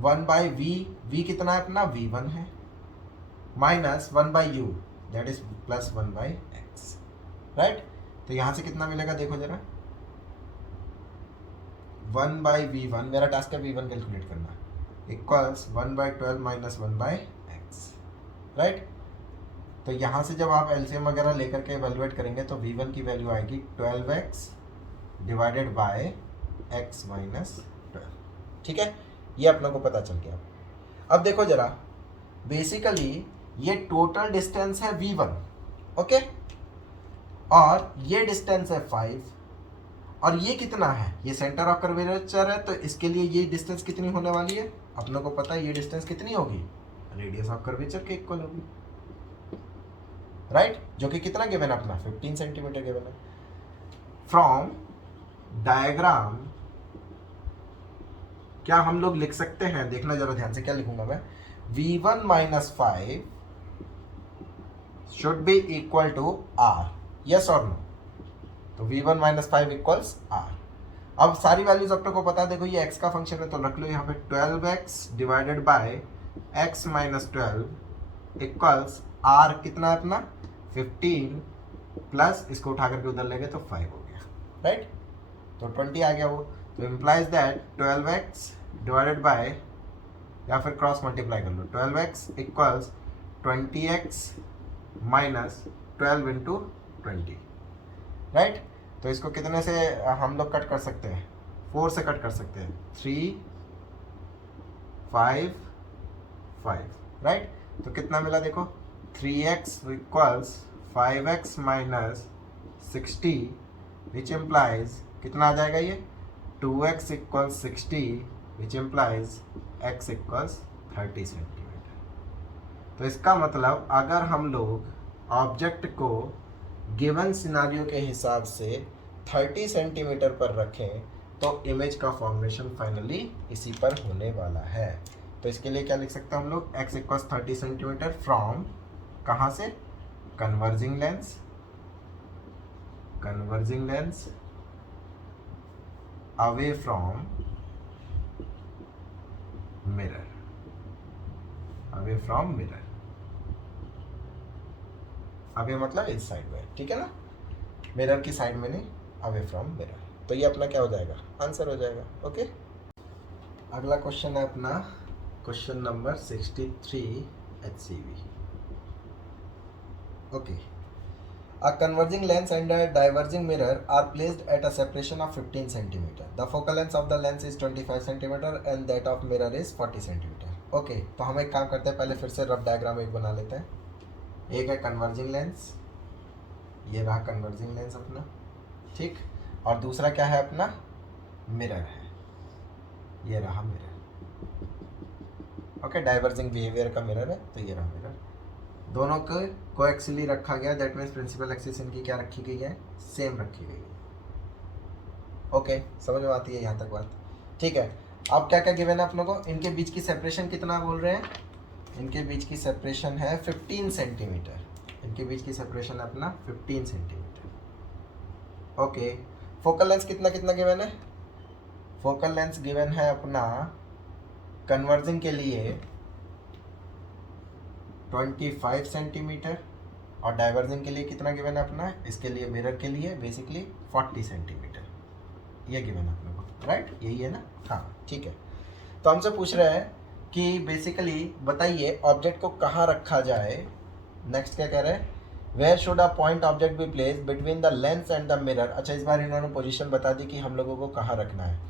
1/v, v कितना है अपना v1 है, minus 1/u that is plus 1/x, right. तो यहां से कितना मिलेगा देखो जरा, 1/v1, मेरा टास्क है v1 कैलकुलेट करना, इक्वल्स 1/12 माइनस 1/x, राइट। तो यहाँ से जब आप एलसीएम वगैरह लेकर के एवेलुएट करेंगे तो v1 की वैल्यू आएगी 12x divided by x minus 12, ठीक है। ये अपने को पता चल गया। अब देखो जरा, बेसिकली ये टोटल डिस्टेंस है v1, ओके, और ये डिस्टेंस है 5, और ये कितना है, ये सेंटर ऑफ कर्वेचर है, तो इसके लिए ये डिस्टेंस कितनी होने वाली है, अपने को पता है ये डिस्टेंस कितनी होगी, रेडियस ऑफ कर्वेचर के इक्वल होगी, राइट, जो कि कितना गिवन है अपना 15 सेंटीमीटर गिवन है। फ्रॉम डायग्राम क्या हम लोग लिख सकते हैं, देखना जरा ध्यान से, क्या लिखूंगा मैं, v1 minus 5 should be equal to r, yes और नो। तो v1 माइनस 5 इक्वल्स r। अब सारी वैल्यूज अपने को पता है, देखो ये x का फंक्शन है तो रख लो यहाँ पे 12x divided by x minus 12 equals r, कितना है अपना 15 प्लस इसको उठा करके उधर ले गए तो 5 हो गया, राइट। तो 20 आ गया वो, तो implies that 12x divided by, या फिर क्रॉस मल्टीप्लाई कर लो, 12x equals 20x minus 12 into 20, right. तो इसको कितने से हम लोग कट कर सकते हैं, 4 से कट कर सकते हैं, 3 5 5, राइट। तो कितना मिला देखो, 3x equals 5x minus 60 which implies कितना आ जाएगा ये, 2x equals 60 which implies x equals 30 centimetre. तो इसका मतलब अगर हम लोग ऑब्जेक्ट को गिवन सिनारियो के हिसाब से 30 सेंटीमीटर पर रखें तो इमेज का फॉर्मेशन फाइनली इसी पर होने वाला है। तो इसके लिए क्या लिख सकते हैं हम लोग, x इक्वल्स 30 सेंटीमीटर फ्रॉम, कहाँ से, converging lens away from mirror, away मतलब इस साइड में, ठीक है ना, मिरर की साइड में नहीं, अवे फ्रॉम मिरर। तो ये अपना क्या हो जाएगा, आंसर हो जाएगा, ओके। अगला क्वेश्चन है अपना question number 63 HCV, okay. A converging lens and a diverging mirror are placed at a separation of 15 centimeter. The focal length of the lens is 25 centimeter and that of mirror is 40 centimeter. Okay, तो हम एक काम करते हैं, पहले फिर से rough diagram एक बना लेते हैं। एक है कन्वर्जिंग लेंस, ये रहा कन्वर्जिंग लेंस अपना, ठीक, और दूसरा क्या है अपना, मिरर है, ये रहा मिरर, ओके। डाइवर्जिंग बिहेवियर का मिरर है, तो ये रहा मिरर। दोनों को कोएक्सियली रखा गया, दैट मीन्स प्रिंसिपल एक्सिस इनकी क्या रखी गई है, सेम रखी गई है, ओके। समझ में आती है यहाँ तक बात, ठीक है। अब क्या क्या गिवन है अपनों को, इनके बीच की सेपरेशन कितना बोल रहे हैं, इनके बीच की सेपरेशन है 15 सेंटीमीटर, इनके बीच की सेपरेशन है अपना 15 सेंटीमीटर, ओके। फोकल लेंस कितना कितना गिवन है, फोकल लेंस गिवन है अपना कन्वर्जिंग के लिए 25 सेंटीमीटर, और डाइवर्जिंग के लिए कितना गिवन है अपना, इसके लिए मिरर के लिए बेसिकली 40 सेंटीमीटर, ये गिवन है अपने को, राइट, यही है ना, हाँ, ठीक है। तो हमसे पूछ रहे हैं कि बेसिकली बताइए ऑब्जेक्ट को कहाँ रखा जाए। नेक्स्ट क्या कह रहे हैं, where should a point object be place between the lens and the mirror. अच्छा, इस बार इन्होंने पोजीशन बता दी कि हम लोगों को कहाँ रखना है,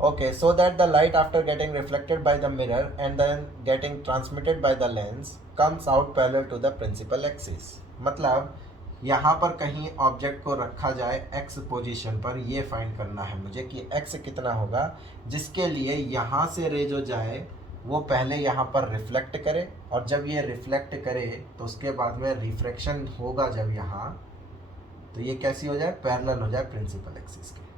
okay. So that the light after getting reflected by the mirror and then getting transmitted by the lens comes out parallel to the principal axis. मतलब यहाँ पर कहीं ऑब्जेक्ट को रखा जाए x पोजीशन पर, ये फाइंड करना है मुझे कि x कितना होगा, जिसके लिए यहाँ से रे जो जाए वो पहले यहाँ पर रिफ्लेक्ट करे, और जब ये रिफ्लेक्ट करे तो उसके बाद में रिफ्रैक्शन होगा जब यहाँ, तो ये कैसी हो जाए, पैरेलल हो जाए प्रिंसिपल एक्सिस के।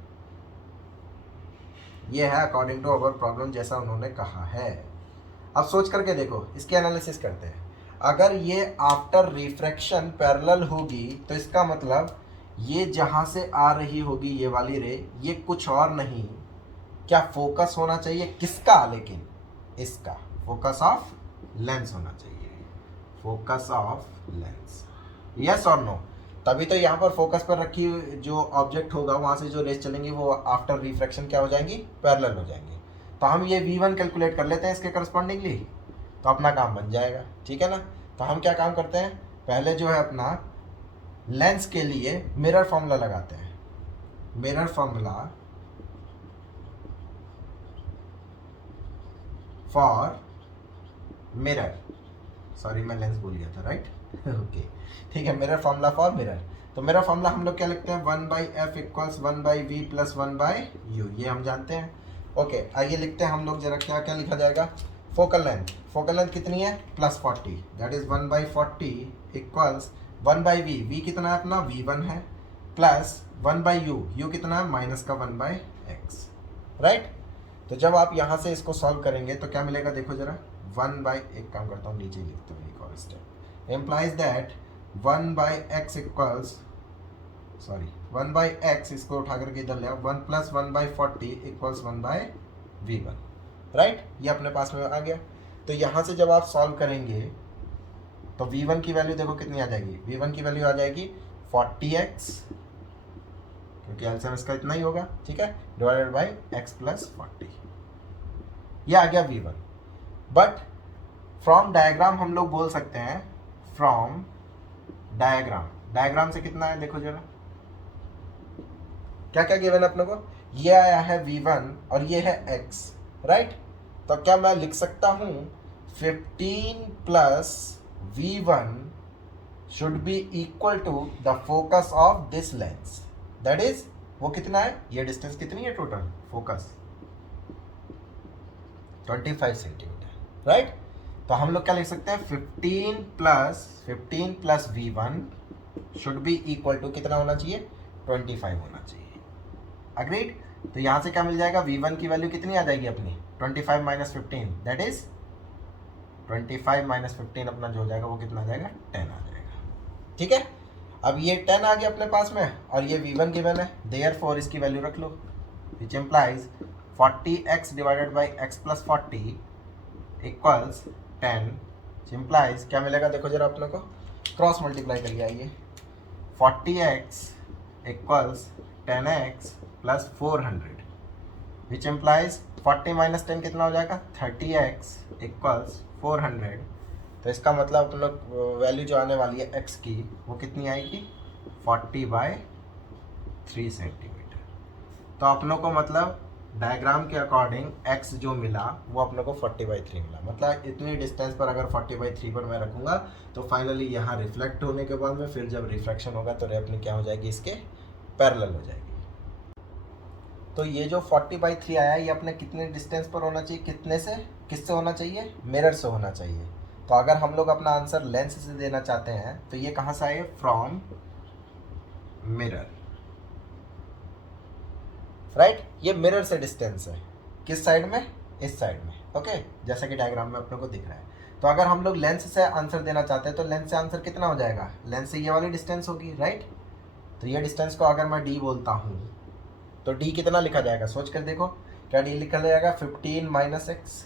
ये है अकॉर्डिंग टू अवर प्रॉब्लम जैसा उन्होंने कहा है। अब सोच करके देखो, इसके एनालिसिस करते हैं। अगर ये आफ्टर रिफ्रैक्शन पैरेलल होगी तो इसका मतलब ये जहाँ से आ रही होगी ये वाली रे, ये कुछ और नहीं, क्या फोकस होना चाहिए किसका, लेकिन इसका फोकस ऑफ लेंस होना चाहिए, फोकस ऑफ लेंस, यस और नो। तभी तो यहाँ पर फोकस पर रखी जो ऑब्जेक्ट होगा वहाँ से जो रेस चलेंगी वो आफ्टर रिफ्रैक्शन क्या हो जाएंगी, पैरेलल हो जाएंगी। तो हम ये V1 कैलकुलेट कर लेते हैं इसके करस्पॉन्डिंगली, तो अपना काम बन जाएगा, ठीक है ना। तो हम क्या काम करते हैं, पहले जो है अपना लेंस के लिए मिरर फॉर्मूला लगाते हैं। Mirror formula for mirror, sorry मैं लेंस भूल गया था, राइट ओके ठीक है, मिरर फॉर्मूला फॉर मिरर। तो मिरर फॉर्मूला हम लोग क्या लिखते हैं, 1/f equals 1/v plus 1/u, ये हम जानते हैं। ओके आइए लिखते हैं हम लोग जरा, क्या क्या लिखा जाएगा। फोकल लेंथ, फोकल लेंथ कितनी है, +40, that is 1/40 equals 1/v, v कितना है अपना, v1 है, प्लस 1/u, u कितना है, माइनस का 1/x, राइट। तो जब आप यहाँ से इसको सॉल्व करेंगे तो क्या मिलेगा, देखो जरा, एक काम करता हूँ नीचे ही लिखता हूँ, एक और step, implies that 1/x equals, sorry 1/x, इसको उठा करके इधर ले आओ, 1 + 1/40 इक्वल्स 1/v1, राइट, ये अपने पास में आ गया। तो यहाँ से जब आप सॉल्व करेंगे तो v1 की वैल्यू देखो कितनी आ जाएगी, v1 की वैल्यू आ जाएगी 40x, क्योंकि एलसीएम इसका इतना ही होगा, ठीक है, डिवाइडेड बाई x + 40, ये आ गया v1। बट फ्रॉम डायग्राम हम लोग बोल सकते हैं, फ्रॉम डायग्राम, डायग्राम से कितना है देखो जरा, क्या क्या गिवन है अपने को, ये आया है v1 और ये है x, राइट। तो क्या मैं लिख सकता हूं 15 + v1 should be equal to the focus of this lens, that is, वो कितना है, ये डिस्टेंस कितनी है टोटल, फोकस 25 सेंटीमीटर, राइट। तो हम लोग क्या लिख सकते हैं, 15 + v1 should be equal to कितना होना चाहिए, 25 होना चाहिए, अग्रीड। तो यहाँ से क्या मिल जाएगा, v1 की वैल्यू कितनी आ जाएगी अपनी, 25 - 15, दैट इज 25 - 15 अपना जो हो जाएगा वो कितना आ जाएगा, 10 आ जाएगा, ठीक है। अब ये 10 आ गया अपने पास में और ये v1 गिवन है, देयरफॉर इसकी वैल्यू रख लो, which implies 40x divided by x + 40 equals 10, implies क्या मिलेगा, देखो जरा अपने को क्रॉस मल्टीप्लाई करिए, आइए 40x equals 10x + 400, which implies 40 - 10 कितना हो जाएगा, 30x इक्वल्स 400। तो इसका मतलब अपन लोग वैल्यू जो आने वाली है x की वो कितनी आएगी, 40/3 सेंटीमीटर। तो अपनों को मतलब डायग्राम के अकॉर्डिंग x जो मिला वो अपने को 40/3 मिला, मतलब इतनी डिस्टेंस पर अगर 40/3 पर मैं रखूँगा तो फाइनली यहाँ रिफ्लेक्ट होने के बाद में फिर जब रिफ्रैक्शन होगा तो रे अपनी क्या हो जाएगी, इसके पैरेलल हो जाएगी। तो ये जो 40/3 आया ये अपने कितने डिस्टेंस पर होना चाहिए, कितने से, किससे होना चाहिए, मिरर से होना चाहिए। तो अगर हम लोग अपना आंसर लेंस से देना चाहते हैं तो ये कहाँ से आए, फ्रॉम मिरर, राइट। ये मिरर से डिस्टेंस है, किस साइड में, इस साइड में, ओके, जैसा कि डायग्राम में अपने को दिख रहा है। तो अगर हम लोग लेंस से आंसर देना चाहते हैं तो लेंस से आंसर कितना हो जाएगा, लेंस से ये वाली डिस्टेंस होगी, राइट। तो ये डिस्टेंस को अगर मैं d बोलता हूँ तो d कितना लिखा जाएगा, सोच कर देखो, क्या d लिखा जाएगा, 15 - x,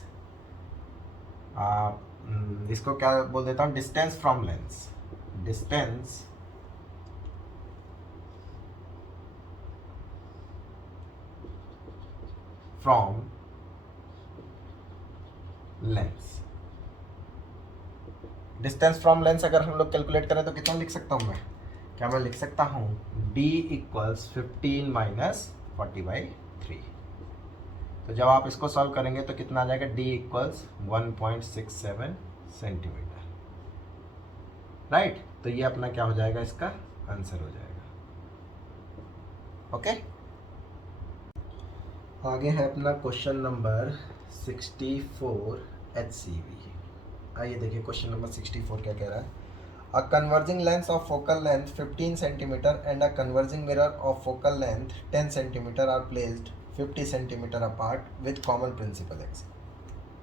इसको क्या बोल देता हूँ, distance from lens, distance from lens, distance from lens अगर हम लोग कैलकुलेट करें तो कितना लिख सकता हूँ मैं, क्या मैं लिख सकता हूँ, d इक्वल्स 15 - 40/3। तो जब आप इसको सॉल्व करेंगे तो कितना आ जाएगा, d इक्वल्स 1.67 सेंटीमीटर, राइट। तो ये अपना क्या हो जाएगा, इसका आंसर हो जाएगा, ओके। आगे है अपना क्वेश्चन नंबर 64 HCV। आइए देखिए क्वेश्चन नंबर 64 क्या कह रहा है, a converging lens of focal length 15 centimetre and a converging mirror of focal length 10 centimetre are placed 50 centimetre apart with common principal x।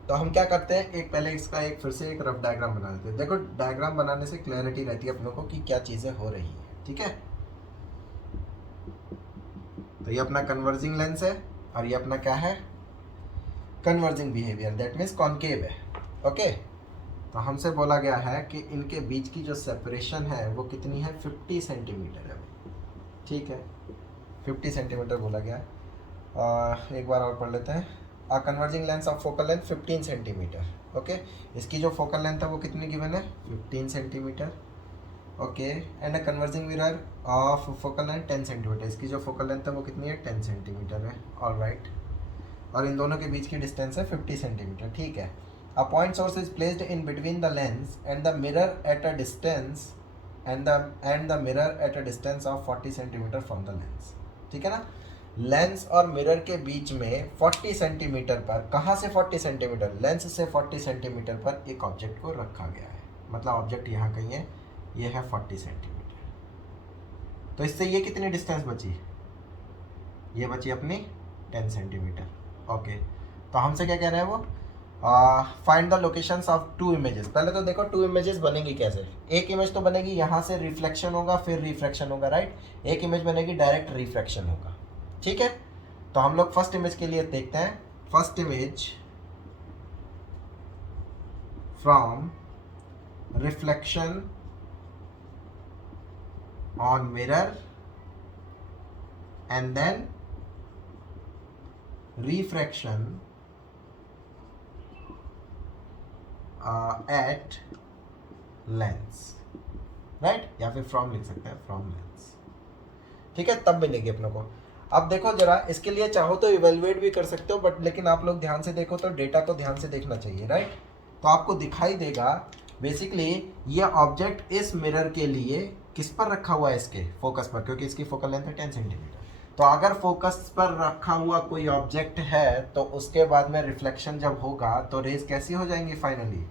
तो हम क्या करते हैं, एक पहले इसका एक फिर से एक रफ डायग्राम बना लेते हैं। देखो डायग्राम बनाने से क्लैरिटी रहती है अपनों को कि क्या चीज़ें हो रही हैं, ठीक है। तो ये अपना कन्वर्जिंग लेंस है और ये अपना क्या है, converging behaviour, that means concave है, ओके। तो हमसे बोला गया है कि इनके बीच की जो सेपरेशन है वो कितनी है, 50 सेंटीमीटर है। ठीक है, 50 सेंटीमीटर बोला गया है। एक बार और पढ़ लेते हैं। A converging length of focal length 15 centimetre. Okay, इसकी जो फोकल लेंथ है वो कितनी गिवन है, 15 centimetre. Okay, and a converging mirror of focal length 10 centimetre. इसकी जो फोकल लेंथ है वो कितनी है, 10 सेंटीमीटर है। ऑल राइट, और इन दोनों के बीच की डिस्टेंस है 50 सेंटीमीटर। ठीक है, अ point source is placed in between the lens and the mirror at a distance and the mirror at a distance of 40 centimetre from the lens. ठीक है ना, लेंस और मिरर के बीच में 40 सेंटीमीटर पर, कहाँ से 40 सेंटीमीटर, लेंस से 40 सेंटीमीटर पर एक ऑब्जेक्ट को रखा गया है। मतलब ऑब्जेक्ट यहाँ कहीं है, ये है 40 सेंटीमीटर। तो इससे ये कितनी डिस्टेंस बची, ये बची अपनी 10 सेंटीमीटर। ओके, तो हमसे क्या कह रहे हैं वो, find the locations of two images. पहले तो देखो टू इमेजेस बनेगी कैसे। एक इमेज तो बनेगी यहाँ से रिफ्लेक्शन होगा फिर रिफ्रैक्शन होगा, राइट। एक इमेज बनेगी डायरेक्ट रिफ्रैक्शन होगा। ठीक है, तो हम लोग फर्स्ट इमेज के लिए देखते हैं। First image from reflection on mirror and then refraction at lens, right, या फिर फ्रॉम लिख सकते हैं, फ्रॉम लेंस। ठीक है, तब मिलेगी अपनों को। अब देखो जरा, इसके लिए चाहो तो इवेलुएट भी कर सकते हो, बट लेकिन आप लोग ध्यान से देखो तो डेटा को ध्यान से देखना चाहिए, राइट। तो आपको दिखाई देगा बेसिकली ये ऑब्जेक्ट इस मिरर के लिए किस पर रखा हुआ है, इसके फोकस पर, क्योंकि इसकी फोकल लेंथ है 10 सेंटीमीटर। तो अगर फोकस पर रखा हुआ कोई ऑब्जेक्ट है तो उसके बाद में रिफ्लेक्शन जब होगा तो रेज कैसी हो जाएंगी, फाइनली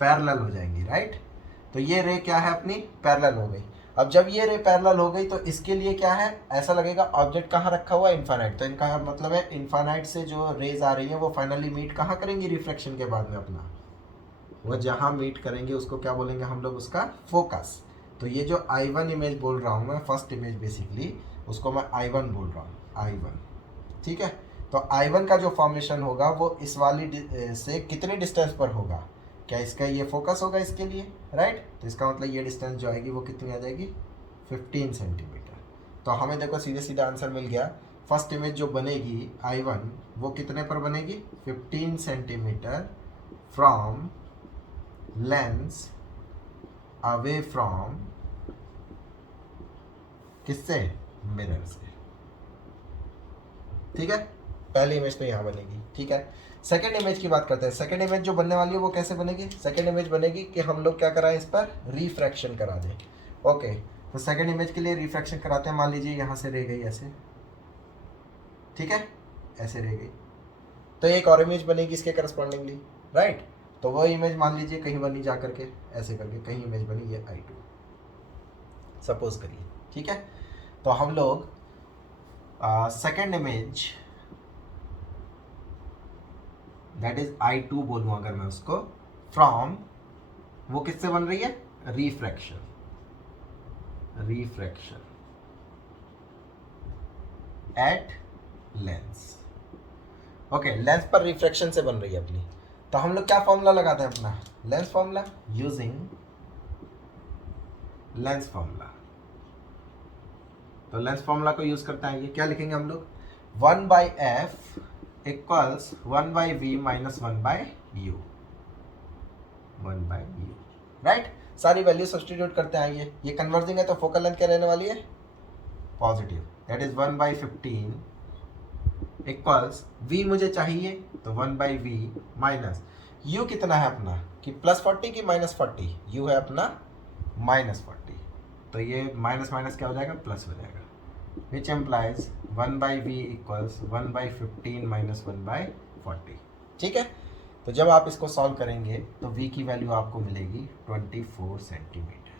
पैरेलल हो जाएंगी, राइट। तो ये रे क्या है अपनी, पैरेलल हो गई। अब जब ये रे पैरेलल हो गई तो इसके लिए क्या है, ऐसा लगेगा ऑब्जेक्ट कहाँ रखा हुआ है, इनफाइनाइट। तो इनका मतलब है इनफाइनाइट से जो रेज आ रही है वो फाइनली मीट कहाँ करेंगी, रिफ्लेक्शन के बाद में अपना, वो जहाँ मीट करेंगे उसको क्या बोलेंगे हम लोग, उसका फोकस। तो ये जो I1 इमेज बोल रहा हूँ मैं, फर्स्ट इमेज बेसिकली, उसको मैं I1 बोल रहा हूँ, I1। ठीक है, तो I1 का जो फॉर्मेशन होगा वो इस वाली से कितने डिस्टेंस पर होगा, क्या इसका ये फोकस होगा इसके लिए, राइट। तो इसका मतलब ये डिस्टेंस जो आएगी वो कितनी आ जाएगी, 15 सेंटीमीटर। तो हमें देखो सीधे सीधा आंसर मिल गया। फर्स्ट इमेज जो बनेगी I1 वो कितने पर बनेगी, 15 centimetre from lens away from, किससे, मिरर से। ठीक है, पहली इमेज तो यहाँ बनेगी। ठीक है, सेकेंड इमेज की बात करते हैं। सेकेंड इमेज जो बनने वाली है वो कैसे बनेगी, सेकेंड इमेज बनेगी कि हम लोग क्या कराएं, इस पर रिफ्रैक्शन करा दें। ओके, तो सेकेंड इमेज के लिए रिफ्रैक्शन कराते हैं। मान लीजिए यहाँ से रह गई ऐसे, ठीक है, ऐसे रह गई, तो एक और इमेज बनेगी इसके करस्पॉन्डिंगली, राइट। तो वो इमेज मान लीजिए कहीं बनी जा करके ऐसे करके कहीं इमेज बनी, ये I2 सपोज करिए। ठीक है, तो हम लोग second image that is I2 बोलूँ अगर मैं उसको, फ्रॉम, वो किससे बन रही है, refraction, refraction at lens. Okay, lens पर रिफ्रैक्शन से बन रही है अपनी। तो हम लोग क्या फॉर्मूला लगाते हैं अपना, lens formula, using lens formula. तो लेंस फॉर्मूला को यूज करते हैं, ये क्या लिखेंगे हम लोग, 1/f equals 1/v minus 1/u, 1/u, right. सारी वैल्यू सब्सटीट्यूट करते हैं। ये कन्वर्जिंग है तो फोकल लेंथ क्या रहने वाली है, positive, that is 1/15 equals v मुझे चाहिए तो 1/v माइनस u कितना है अपना, कि +40 की -40, u है अपना -40, तो ये माइनस माइनस क्या हो जाएगा, प्लस हो जाएगा, which implies 1/v equals 1/15 minus 1/40। ठीक है, तो जब आप इसको सॉल्व करेंगे तो v की वैल्यू आपको मिलेगी 24 सेंटीमीटर।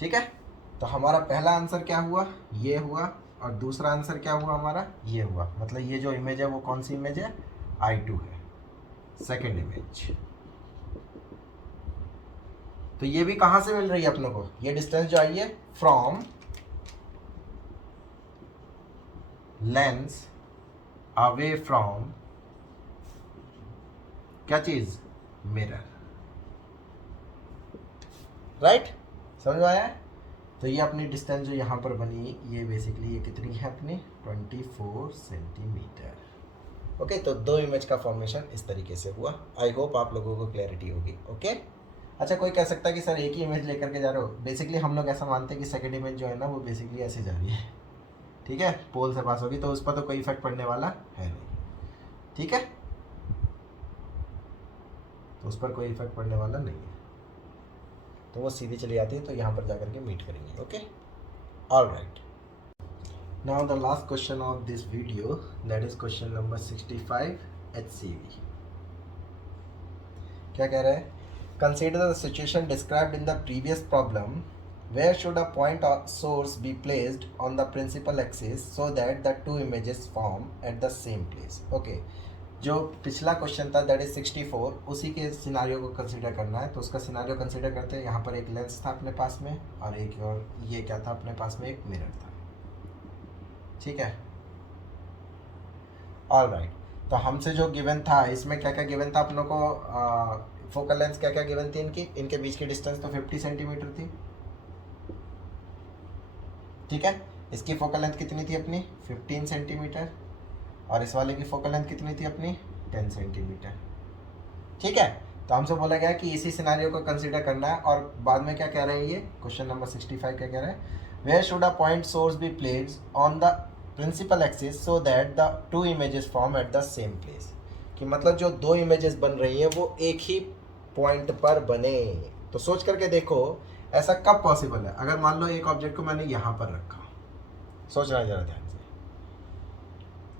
ठीक है, तो हमारा पहला आंसर क्या हुआ, ये हुआ, और दूसरा आंसर क्या हुआ हमारा, ये हुआ। मतलब ये जो इमेज है वो कौन सी इमेज है, I2 है, सेकेंड इमेज। तो ये भी कहाँ से मिल रही है अपने को, ये डिस्टेंस जो आई है फ्रॉम लेंस अवे फ्रॉम क्या चीज? Mirror, right? समझ में आया? तो ये अपनी डिस्टेंस जो यहाँ पर बनी, ये बेसिकली ये कितनी है अपनी? 24 सेंटीमीटर। ओके, तो दो इमेज का फॉर्मेशन इस तरीके से हुआ। आई होप आप लोगों को क्लैरिटी होगी। ओके, अच्छा, कोई कह सकता है कि सर एक ही इमेज लेकर के जा रहे हो। बेसिकली हम लोग ऐसा मानते हैं कि सेकंड इमेज जो है ना वो बेसिकली ऐसे जा रही है, ठीक है, पोल से पास होगी, तो उस पर तो कोई इफेक्ट पड़ने वाला है नहीं, ठीक है, तो उस पर कोई इफेक्ट पड़ने वाला नहीं है, तो वो सीधी चली जाती है, तो यहाँ पर जाकर के मीट करेंगे। Okay, all right. Now the last question of this video, that is question number 65 HCV। क्या कह रहा है? Consider the situation described in the previous problem, where should a point source be placed on the principal axis so that the two images form at the same place? Okay, जो पिछला question था that is 64, उसी के scenario को consider करना है। तो उसका सिनारियो कंसीडर करते हैं। यहाँ पर एक लेंस था अपने पास में, और एक और ये क्या था अपने पास में? एक मिरर था, ठीक है, ऑल राइट। तो हमसे जो गिवन था, इसमें क्या क्या गिवन था अपनों को? फोकल लेंथ क्या क्या गिवन थी इनकी? इनके बीच की डिस्टेंस तो 50 सेंटीमीटर थी, ठीक है। इसकी फोकल लेंथ कितनी थी अपनी? 15 सेंटीमीटर। और इस वाले की फोकल लेंथ कितनी थी अपनी? 10 सेंटीमीटर, ठीक है। तो हमसे बोला गया कि इसी सिनारियो को कंसीडर करना है। और बाद में क्या कह रहे हैं? ये क्वेश्चन नंबर 65 क्या कह रहे हैं? Where should a point source be placed on the principal axis so that the two images form at the same place. कि मतलब जो दो इमेजेस बन रही हैं वो एक ही पॉइंट पर बने। तो सोच करके देखो, ऐसा कब पॉसिबल है? अगर मान लो एक ऑब्जेक्ट को मैंने यहाँ पर रखा, सोचना जरा ध्यान से,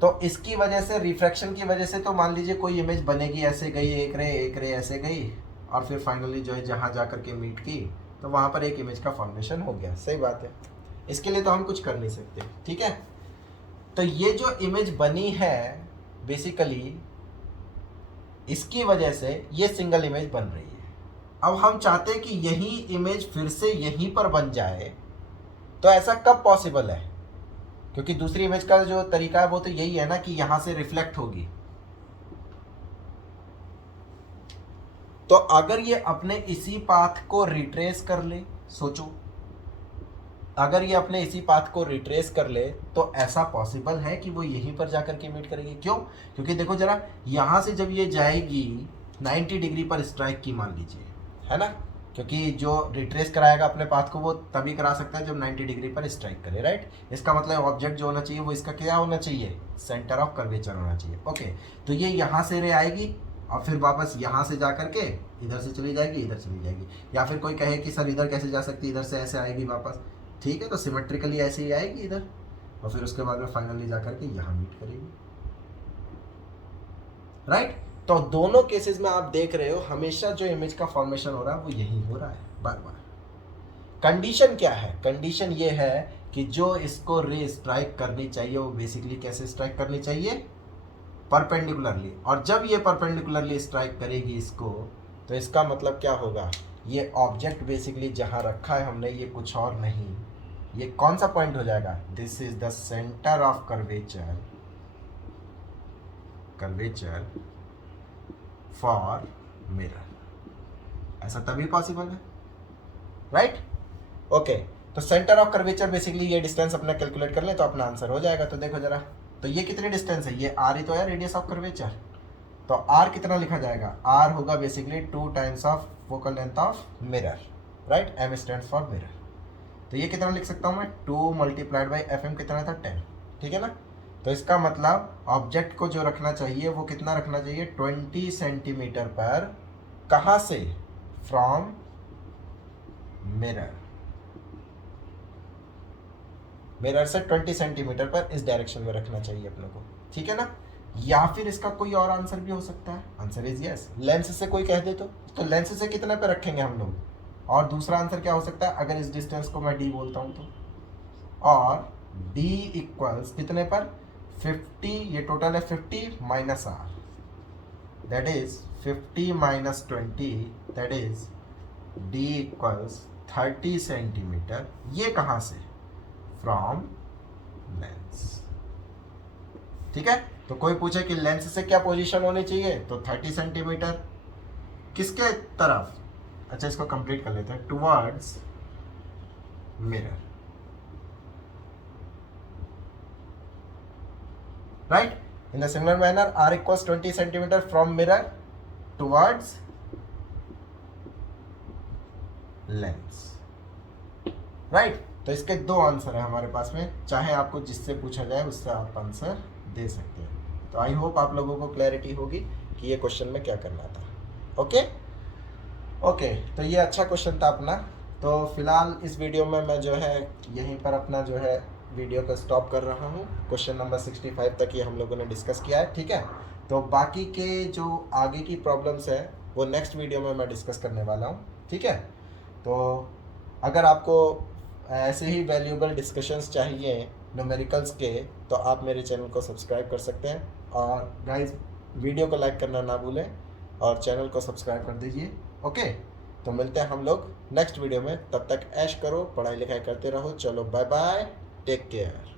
तो इसकी वजह से, रिफ्रैक्शन की वजह से, तो मान लीजिए कोई इमेज बनेगी, ऐसे गई एक रे ऐसे गई, और फिर फाइनली जो है जहाँ जा करके मीट की, तो वहाँ पर एक इमेज का फॉर्मेशन हो गया। सही बात है, इसके लिए तो हम कुछ कर नहीं सकते, ठीक है। तो ये जो इमेज बनी है बेसिकली, इसकी वजह से ये सिंगल इमेज बन रही है। अब हम चाहते हैं कि यही इमेज फिर से यहीं पर बन जाए, तो ऐसा कब पॉसिबल है? क्योंकि दूसरी इमेज का जो तरीका है वो तो यही है ना कि यहां से रिफ्लेक्ट होगी। तो अगर ये अपने इसी पाथ को रिट्रेस कर ले, सोचो, अगर ये अपने इसी पाथ को रिट्रेस कर ले, तो ऐसा पॉसिबल है कि वो यहीं पर जाकर के मीट करेगी। क्यों? क्योंकि देखो जरा, यहां से जब ये जाएगी 90 डिग्री पर स्ट्राइक की, मान लीजिए, है ना, क्योंकि जो रिट्रेस कराएगा अपने पाथ को वो तभी करा सकता है जब 90 डिग्री पर स्ट्राइक करे, राइट। इसका मतलब ऑब्जेक्ट जो होना चाहिए वो इसका क्या होना चाहिए? सेंटर ऑफ कर्वेचर होना चाहिए। ओके, तो ये यहाँ से रे आएगी और फिर वापस यहाँ से जा करके इधर से चली जाएगी, इधर चली जाएगी। या फिर कोई कहे कि सर इधर कैसे जा सकती है, इधर से ऐसे आएगी वापस, ठीक है, तो सिमेट्रिकली ऐसे ही आएगी इधर, और फिर उसके बाद में फाइनली जा करके यहाँ मीट करेगी, राइट। तो दोनों केसेस में आप देख रहे हो, हमेशा जो इमेज का फॉर्मेशन हो रहा है वो यही हो रहा है बार बार। कंडीशन क्या है? कंडीशन ये है कि जो इसको रे स्ट्राइक करनी चाहिए वो बेसिकली कैसे स्ट्राइक करनी चाहिए? परपेंडिकुलरली। और जब ये परपेंडिकुलरली स्ट्राइक करेगी इसको, तो इसका मतलब क्या होगा? ये ऑब्जेक्ट बेसिकली जहां रखा है हमने, ये कुछ और नहीं, ये कौन सा पॉइंट हो जाएगा? This is the centre of curvature, curvature for mirror. ऐसा तभी पॉसिबल है, राइट। ओके, तो सेंटर ऑफ कर्वेचर बेसिकली ये डिस्टेंस अपना कैलकुलेट कर ले तो अपना आंसर हो जाएगा। तो देखो जरा, तो ये कितनी डिस्टेंस है? ये आर ही तो है, रेडियस ऑफ कर्वेचर। तो आर कितना लिखा जाएगा? आर होगा basically 2 times of focal length of mirror, right. M stands for mirror. तो ये कितना लिख सकता हूँ मैं? 2 मल्टीप्लाइड बाई एफ एम, कितना था? 10, ठीक है ना। तो इसका मतलब ऑब्जेक्ट को जो रखना चाहिए वो कितना रखना चाहिए? 20 सेंटीमीटर पर। कहाँ से? फ्रॉम मिरर, मिरर से 20 सेंटीमीटर पर इस डायरेक्शन में रखना चाहिए अपने को, ठीक है ना। या फिर इसका कोई और आंसर भी हो सकता है। Answer is yes. लेंस से कोई कह दे तो लेंस से कितने पे रखेंगे हम लोग? और दूसरा आंसर क्या हो सकता है अगर इस डिस्टेंस को मैं डी बोलता हूं तो? और डी इक्वल्स कितने पर? 50, ये टोटल है 50 minus R, that is 50 minus 20, that is D equals 30 centimetre. ये कहां से? फ्रॉम लेंस, ठीक है। तो कोई पूछे कि लेंस से क्या पोजीशन होनी चाहिए, तो 30 सेंटीमीटर किसके तरफ, अच्छा इसको कंप्लीट कर लेते हैं, towards mirror, right. In the similar manner R equals 20 centimetre from mirror towards lens, right. तो इसके दो आंसर है हमारे पास में, चाहे आपको जिससे पूछा जाए उससे आप आंसर दे सकते हैं। तो आई होप आप लोगों को क्लैरिटी होगी कि ये क्वेश्चन में क्या करना था। ओके ओके, तो ये अच्छा क्वेश्चन था अपना। तो फिलहाल इस वीडियो में मैं जो है यहीं पर अपना जो है वीडियो को स्टॉप कर रहा हूँ। क्वेश्चन नंबर 65 तक ये हम लोगों ने डिस्कस किया है, ठीक है। तो बाकी के जो आगे की प्रॉब्लम्स है वो नेक्स्ट वीडियो में मैं डिस्कस करने वाला हूँ, ठीक है। तो अगर आपको ऐसे ही वैल्यूएबल डिस्कशंस चाहिए न्यूमेरिकल्स के, तो आप मेरे चैनल को सब्सक्राइब कर सकते हैं। और गाइस वीडियो को लाइक करना ना भूलें और चैनल को सब्सक्राइब कर दीजिए। ओके, तो मिलते हैं हम लोग नेक्स्ट वीडियो में, तब तक ऐश करो, पढ़ाई लिखाई करते रहो। चलो बाय बाय, टेक केयर।